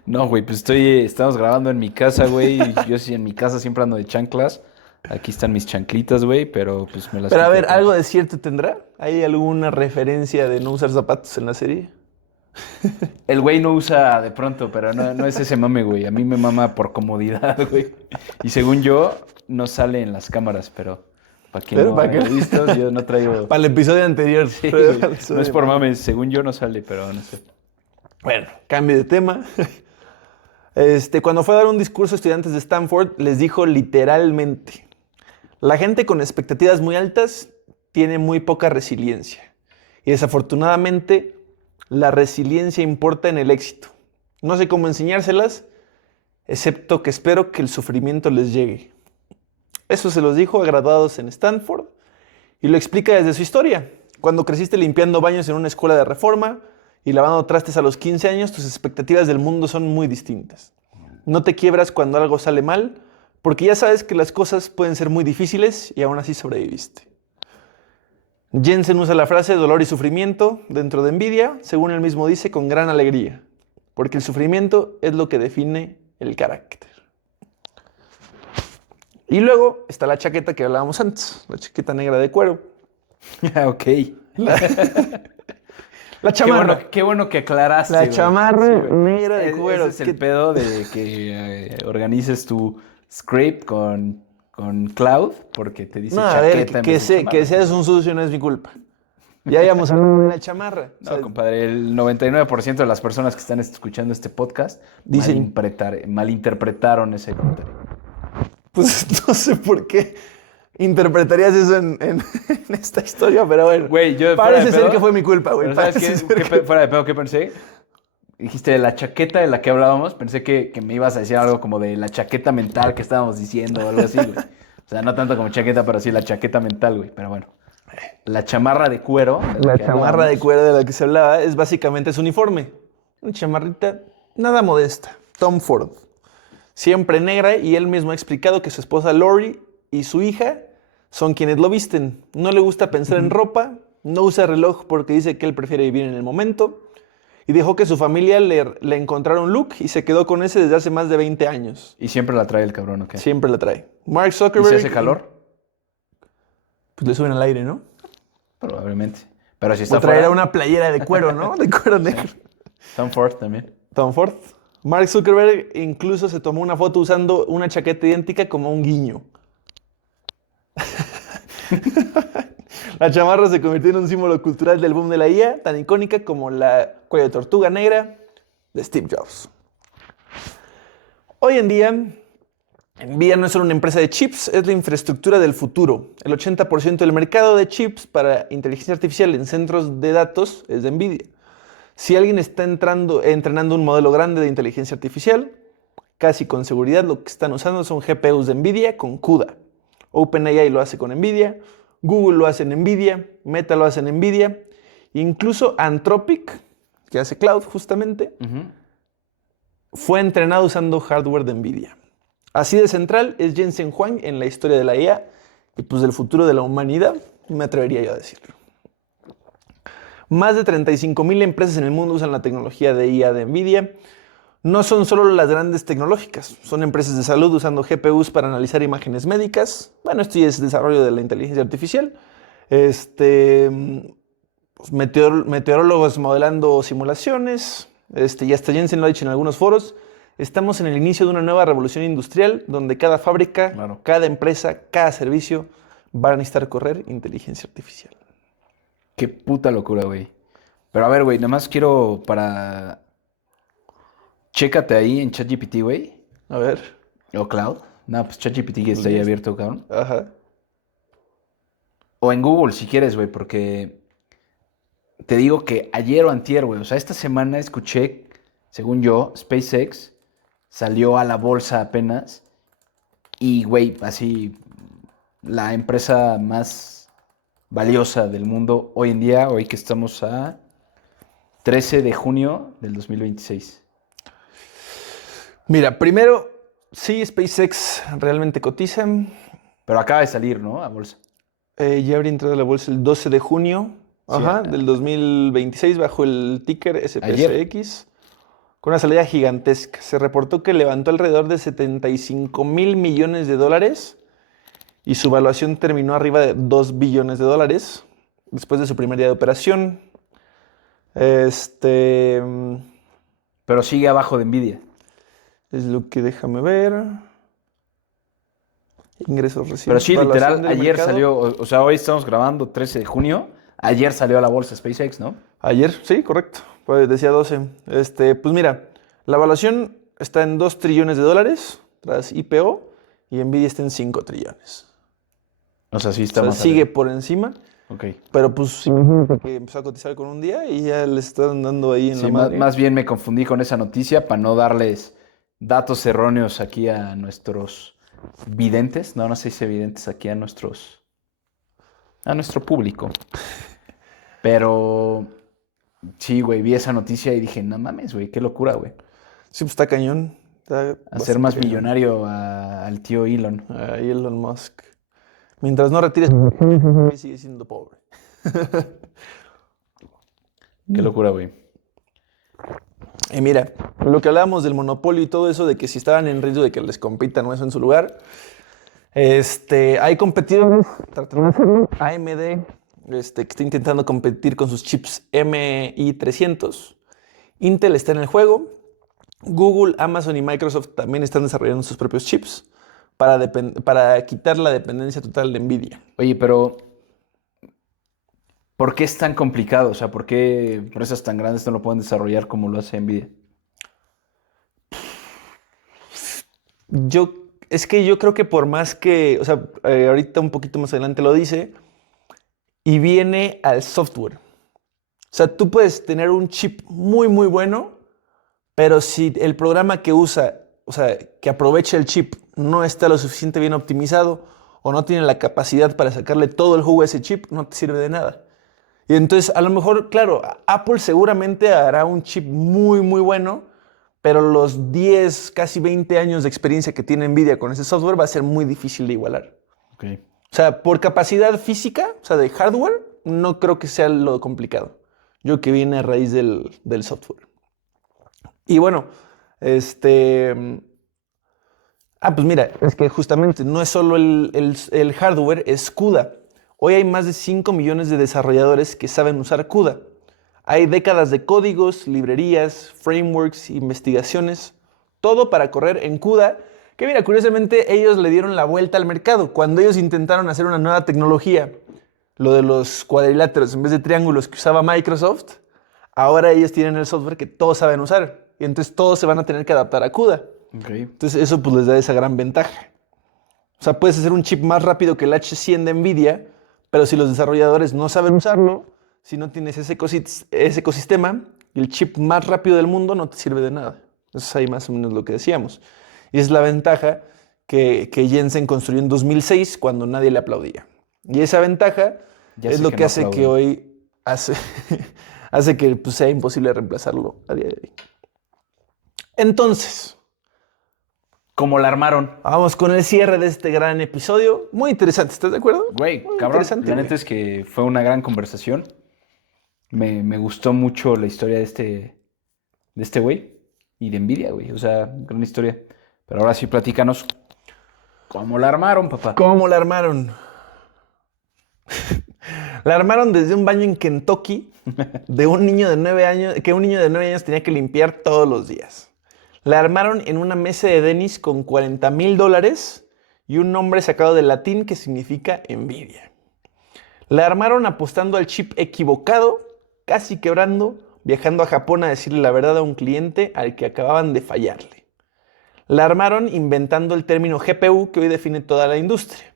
No, güey, pues estamos grabando en mi casa, güey. Y yo sí, en mi casa siempre ando de chanclas. Aquí están mis chanclitas, güey, pero pues me las Pero a quito, ver, güey. ¿algo de cierto tendrá? ¿Hay alguna referencia de no usar zapatos en la serie? El güey no usa de pronto, pero no es ese mame, güey. A mí me mama por comodidad, güey. Y según yo, no sale en las cámaras, pero para quien Pero no para haya que- visto, yo no traigo... Para el episodio anterior. Sí, güey. No es por mames, según yo no sale, pero no sé. Bueno, cambio de tema. Cuando fue a dar un discurso a estudiantes de Stanford, les dijo literalmente: la gente con expectativas muy altas tiene muy poca resiliencia. Y desafortunadamente, la resiliencia importa en el éxito. No sé cómo enseñárselas, excepto que espero que el sufrimiento les llegue. Eso se los dijo a graduados en Stanford y lo explica desde su historia. Cuando creciste limpiando baños en una escuela de reforma y lavando trastes a los 15 años, tus expectativas del mundo son muy distintas. No te quiebras cuando algo sale mal, porque ya sabes que las cosas pueden ser muy difíciles y aún así sobreviviste. Jensen usa la frase dolor y sufrimiento dentro de Nvidia, según él mismo dice, con gran alegría, porque el sufrimiento es lo que define el carácter. Y luego está la chaqueta que hablábamos antes, la chaqueta negra de cuero. Ok. La chamarra. Qué bueno que aclaraste, La güey. chamarra güey. negra de cuero. Ese es el pedo de que organices tu script con Cloud, porque te dice No, a chaqueta ver, en que, vez de chamarra. que seas un sucio no es mi culpa. Ya íbamos hablando de la chamarra. O No, sea, compadre, el 99% de las personas que están escuchando este podcast Dicen- malinterpretaron ese comentario. pues no sé por qué interpretarías eso en esta historia, pero bueno. Güey, yo fuera Parece de ser pedo- que fue mi culpa, güey. Pero ¿sabes Parece qué? ser que- Fuera de pedo, ¿qué pensé? Dijiste la chaqueta de la que hablábamos, pensé que me ibas a decir algo como de la chaqueta mental que estábamos diciendo o algo así, güey. O sea, no tanto como chaqueta, pero sí la chaqueta mental, güey. Pero bueno. La chamarra de cuero. de La que chamarra de hablábamos. cuero de la que se hablaba es básicamente su uniforme. Una chamarrita nada modesta. Tom Ford. Siempre negra, y él mismo ha explicado que su esposa Lori y su hija son quienes lo visten. No le gusta pensar en ropa, no usa reloj porque dice que él prefiere vivir en el momento y dejó que su familia le encontrara un look y se quedó con ese desde hace más de 20 años. Y siempre la trae el cabrón, ¿ok? Siempre la trae. Mark ¿Y Zuckerberg... si hace calor? Pues le suben al aire, ¿no? Probablemente. Pero si está O traerá fuera, una playera de cuero, ¿no? De cuero negro. Tom Ford también. Tom Ford. Mark Zuckerberg incluso se tomó una foto usando una chaqueta idéntica como un guiño. La chamarra se convirtió en un símbolo cultural del boom de la IA, tan icónica como la cuello de tortuga negra de Steve Jobs. Hoy en día, Nvidia no es solo una empresa de chips, es la infraestructura del futuro. El 80% del mercado de chips para inteligencia artificial en centros de datos es de Nvidia. Si alguien está entrenando un modelo grande de inteligencia artificial, casi con seguridad lo que están usando son GPUs de Nvidia con CUDA. OpenAI lo hace con Nvidia, Google lo hace en Nvidia, Meta lo hace en Nvidia, incluso Anthropic, que hace cloud justamente, fue entrenado usando hardware de Nvidia. Así de central es Jensen Huang en la historia de la IA y pues del futuro de la humanidad, me atrevería yo a decirlo. Más de 35,000 empresas en el mundo usan la tecnología de IA de Nvidia. No son solo las grandes tecnológicas, son empresas de salud usando GPUs para analizar imágenes médicas. Bueno, esto ya es desarrollo de la inteligencia artificial. Pues, meteorólogos modelando simulaciones. Y hasta Jensen lo ha dicho en algunos foros. Estamos en el inicio de una nueva revolución industrial donde cada fábrica, Claro, cada empresa, cada servicio va a necesitar correr inteligencia artificial. qué puta locura, güey. Pero a ver, güey, nada más quiero para... Chécate ahí en ChatGPT, güey. A ver. O Cloud. No, pues ChatGPT que está ahí abierto, cabrón. Ajá. O en Google, si quieres, güey, porque te digo que ayer o antier, güey, o sea, esta semana escuché, según yo, SpaceX salió a la bolsa apenas y, güey, así, la empresa más valiosa del mundo hoy en día, hoy que estamos a 13 de junio del 2026. Mira, primero, sí, SpaceX realmente cotiza. Pero acaba de salir, ¿no? A bolsa. Ya habría entrado a la bolsa el 12 de junio Sí, del 2026 bajo el ticker Ayer. SPSX con una salida gigantesca. Se reportó que levantó alrededor de 75,000 millones de dólares y su valuación terminó arriba de 2 billones de dólares después de su primer día de operación. Pero sigue abajo de Nvidia. Es lo que déjame ver. Ingresos recientes. Pero sí, Valuación literal, del ayer mercado. salió, o sea, hoy estamos grabando 13 de junio. Ayer salió a la bolsa SpaceX, ¿no? Ayer, sí, correcto. Pues decía 12. Pues mira, la evaluación está en 2 trillones de dólares tras IPO y Nvidia está en 5 trillones. O sea, sí O está sea, más sigue arriba. por encima, Ok. pero pues imagínate que empezó a cotizar con un día y ya le están dando ahí en Sí, la más, madre. más bien me confundí con esa noticia para no darles datos erróneos aquí a nuestros videntes. No, no se dice videntes aquí a nuestro público. Pero sí, güey, vi esa noticia y dije, no mames, güey, qué locura, güey. Sí, pues está cañón. Está Hacer bastante más cañón. millonario al tío Elon. Ahí Elon Musk. Mientras no retires, sigue siendo pobre. Qué locura, güey. Y mira, lo que hablábamos del monopolio y todo eso, de que si estaban en riesgo de que les compitan o eso en su lugar, hay competidores tratando de hacerlo. AMD, que está intentando competir con sus chips MI300. Intel está en el juego. Google, Amazon y Microsoft también están desarrollando sus propios chips para quitar la dependencia total de Nvidia. Oye, pero ¿por qué es tan complicado? O sea, ¿por qué empresas tan grandes no lo pueden desarrollar como lo hace Nvidia? Es que yo creo que por más que, o sea, ahorita un poquito más adelante lo dice, y viene al software. O sea, tú puedes tener un chip muy, muy bueno, pero si el programa que usa, o sea, que aprovecha el chip, no está lo suficiente bien optimizado o no tiene la capacidad para sacarle todo el jugo a ese chip, no te sirve de nada. Y entonces, a lo mejor, claro, Apple seguramente hará un chip muy, muy bueno, pero los 10, casi 20 años de experiencia que tiene Nvidia con ese software va a ser muy difícil de igualar. Ok. O sea, por capacidad física, o sea, de hardware, no creo que sea lo complicado. Yo creo que viene a raíz del software. Y bueno, este... pues mira, es que justamente no es solo el hardware, es CUDA. Hoy hay más de 5 millones de desarrolladores que saben usar CUDA. Hay décadas de códigos, librerías, frameworks, investigaciones, todo para correr en CUDA, que mira, curiosamente ellos le dieron la vuelta al mercado. Cuando ellos intentaron hacer una nueva tecnología, lo de los cuadriláteros en vez de triángulos que usaba Microsoft, ahora ellos tienen el software que todos saben usar. Y entonces todos se van a tener que adaptar a CUDA. Okay. Entonces eso pues les da esa gran ventaja. O sea, puedes hacer un chip más rápido que el H100 de NVIDIA, pero si los desarrolladores no saben usarlo, si no tienes ese ecosistema, el chip más rápido del mundo no te sirve de nada. Eso es ahí más o menos lo que decíamos. Y es la ventaja que Jensen construyó en 2006 cuando nadie le aplaudía. Y esa ventaja es lo que no hace aplauden. que hoy hace que pues, sea imposible reemplazarlo a día de hoy. Entonces, ¿cómo la armaron? vamos con el cierre de este gran episodio. Muy interesante, ¿estás de acuerdo? Güey, Muy cabrón, interesante, la güey. neta es que fue una gran conversación. Me gustó mucho la historia de este güey y de Nvidia, güey. O sea, gran historia. Pero ahora sí, platícanos cómo la armaron, papá. ¿Cómo la armaron? La armaron desde un baño en Kentucky de un niño de 9 años, que un niño de 9 años tenía que limpiar todos los días. La armaron en una mesa de Dennis con $40,000 y un nombre sacado del latín que significa envidia. La armaron apostando al chip equivocado, casi quebrando, viajando a Japón a decirle la verdad a un cliente al que acababan de fallarle. La armaron inventando el término GPU que hoy define toda la industria.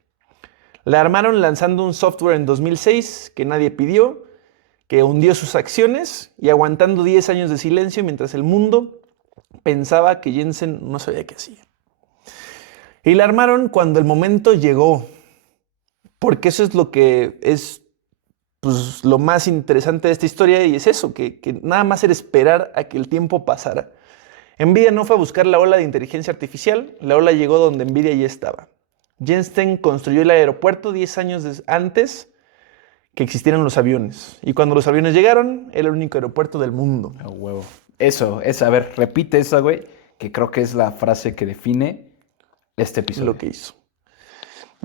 La armaron lanzando un software en 2006 que nadie pidió, que hundió sus acciones y aguantando 10 años de silencio mientras el mundo pensaba que Jensen no sabía qué hacía. Y la armaron cuando el momento llegó, porque eso es lo que es pues, lo más interesante de esta historia y es eso, que nada más era esperar a que el tiempo pasara. NVIDIA no fue a buscar la ola de inteligencia artificial, la ola llegó donde NVIDIA ya estaba. Jensen construyó el aeropuerto 10 años antes que existieran los aviones. Y cuando los aviones llegaron, era el único aeropuerto del mundo. A huevo. Eso, a ver, repite eso, güey, que creo que es la frase que define este episodio. Lo que hizo.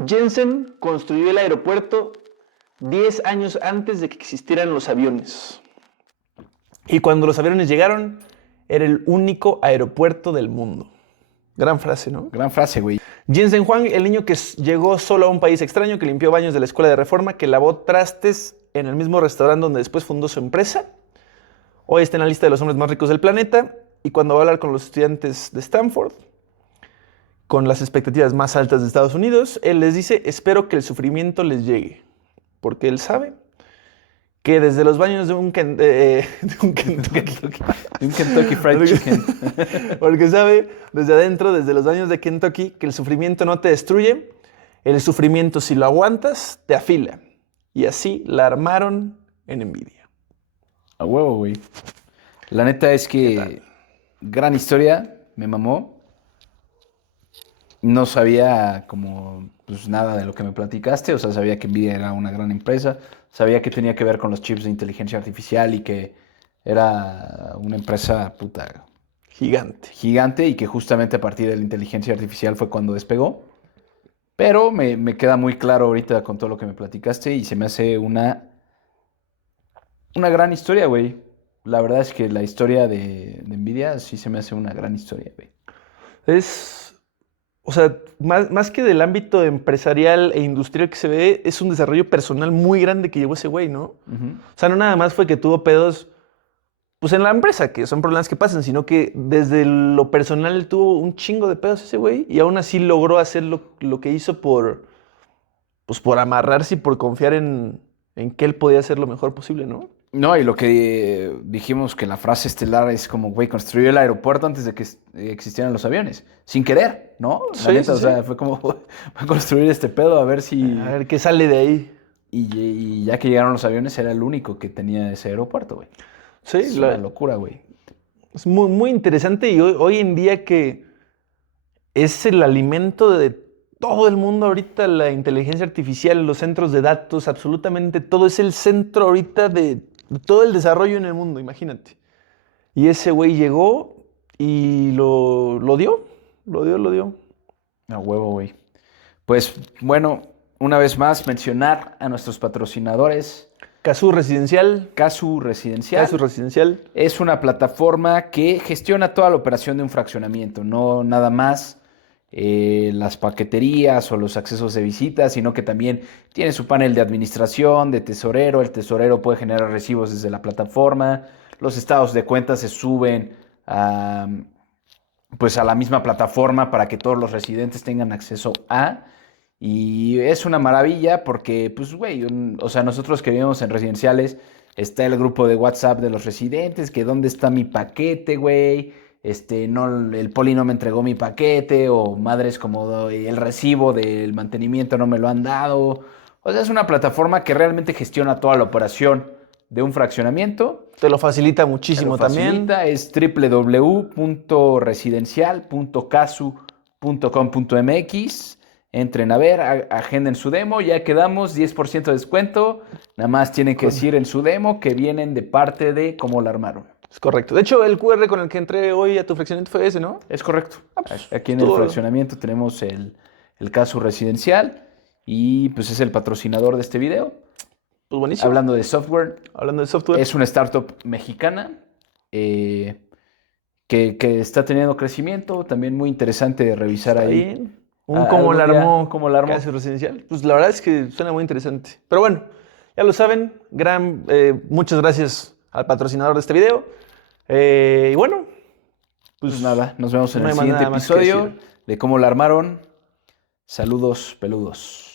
Jensen construyó el aeropuerto 10 años antes de que existieran los aviones. Y cuando los aviones llegaron, era el único aeropuerto del mundo. Gran frase, ¿no? Gran frase, güey. Jensen Huang, el niño que llegó solo a un país extraño, que limpió baños de la escuela de reforma, que lavó trastes en el mismo restaurante donde después fundó su empresa. Hoy está en la lista de los hombres más ricos del planeta. Y cuando va a hablar con los estudiantes de Stanford, con las expectativas más altas de Estados Unidos, él les dice, espero que el sufrimiento les llegue. Porque él sabe que desde los baños de un Kentucky Fried Chicken. Porque sabe, desde adentro, desde los baños de Kentucky, que el sufrimiento no te destruye, el sufrimiento si lo aguantas, te afila. Y así la armaron en NVIDIA. A huevo, güey. La neta es que gran historia, me mamó. No sabía como pues, nada de lo que me platicaste, o sea, sabía que NVIDIA era una gran empresa, sabía que tenía que ver con los chips de inteligencia artificial y que era una empresa puta gigante y que justamente a partir de la inteligencia artificial fue cuando despegó. Pero me queda muy claro ahorita con todo lo que me platicaste y se me hace una gran historia, güey. La verdad es que la historia de NVIDIA sí se me hace una gran historia, güey. O sea, más que del ámbito empresarial e industrial que se ve, es un desarrollo personal muy grande que llevó ese güey, ¿no? Uh-huh. O sea, no nada más fue que tuvo pedos pues en la empresa, que son problemas que pasan, sino que desde lo personal tuvo un chingo de pedos ese güey y aún así logró hacer lo que hizo por amarrarse y por confiar en que él podía hacer lo mejor posible, ¿no? No, y lo que dijimos que la frase estelar es como, güey, construyó el aeropuerto antes de que existieran los aviones. Sin querer, ¿no? La neta, o sea, fue como, voy a construir este pedo a ver si... A ver qué sale de ahí. Y ya que llegaron los aviones, era el único que tenía ese aeropuerto, güey. Sí, es una locura, güey. Es muy, muy interesante y hoy en día que es el alimento de todo el mundo ahorita, la inteligencia artificial, los centros de datos, absolutamente todo es el centro ahorita de todo el desarrollo en el mundo, imagínate. Y ese güey llegó y lo dio, lo dio. A huevo, güey. Pues bueno, una vez más mencionar a nuestros patrocinadores. Casu Residencial. Casu Residencial. Casu Residencial. Es una plataforma que gestiona toda la operación de un fraccionamiento, no nada más las paqueterías o los accesos de visitas, sino que también tiene su panel de administración, de tesorero. El tesorero puede generar recibos desde la plataforma. Los estados de cuenta se suben pues a la misma plataforma para que todos los residentes tengan acceso a. Y es una maravilla porque, pues, güey, o sea, nosotros que vivimos en residenciales, está el grupo de WhatsApp de los residentes, que dónde está mi paquete, güey, no, el poli no me entregó mi paquete, o madres como el recibo del mantenimiento no me lo han dado. O sea, es una plataforma que realmente gestiona toda la operación de un fraccionamiento. Te lo facilita muchísimo también. Es www.residencial.casu.com.mx. Entren a ver, agenden su demo, ya quedamos, 10% de descuento. Nada más tienen que decir en su demo que vienen de parte de Cómo la Armaron. Es correcto. De hecho, el QR con el que entré hoy a tu fraccionamiento fue ese, ¿no? Es correcto. Pues, aquí en el fraccionamiento tenemos el Casu Residencial y pues es el patrocinador de este video. Pues buenísimo. Hablando de software. Es una startup mexicana que está teniendo crecimiento. También muy interesante de revisar está ahí. Bien. ¿Cómo la armó Casu Residencial? Pues la verdad es que suena muy interesante. Pero bueno, ya lo saben. Muchas gracias al patrocinador de este video. Y bueno, pues nada, nos vemos en no el hay siguiente nada más que episodio decir. de Cómo la Armaron. Saludos peludos.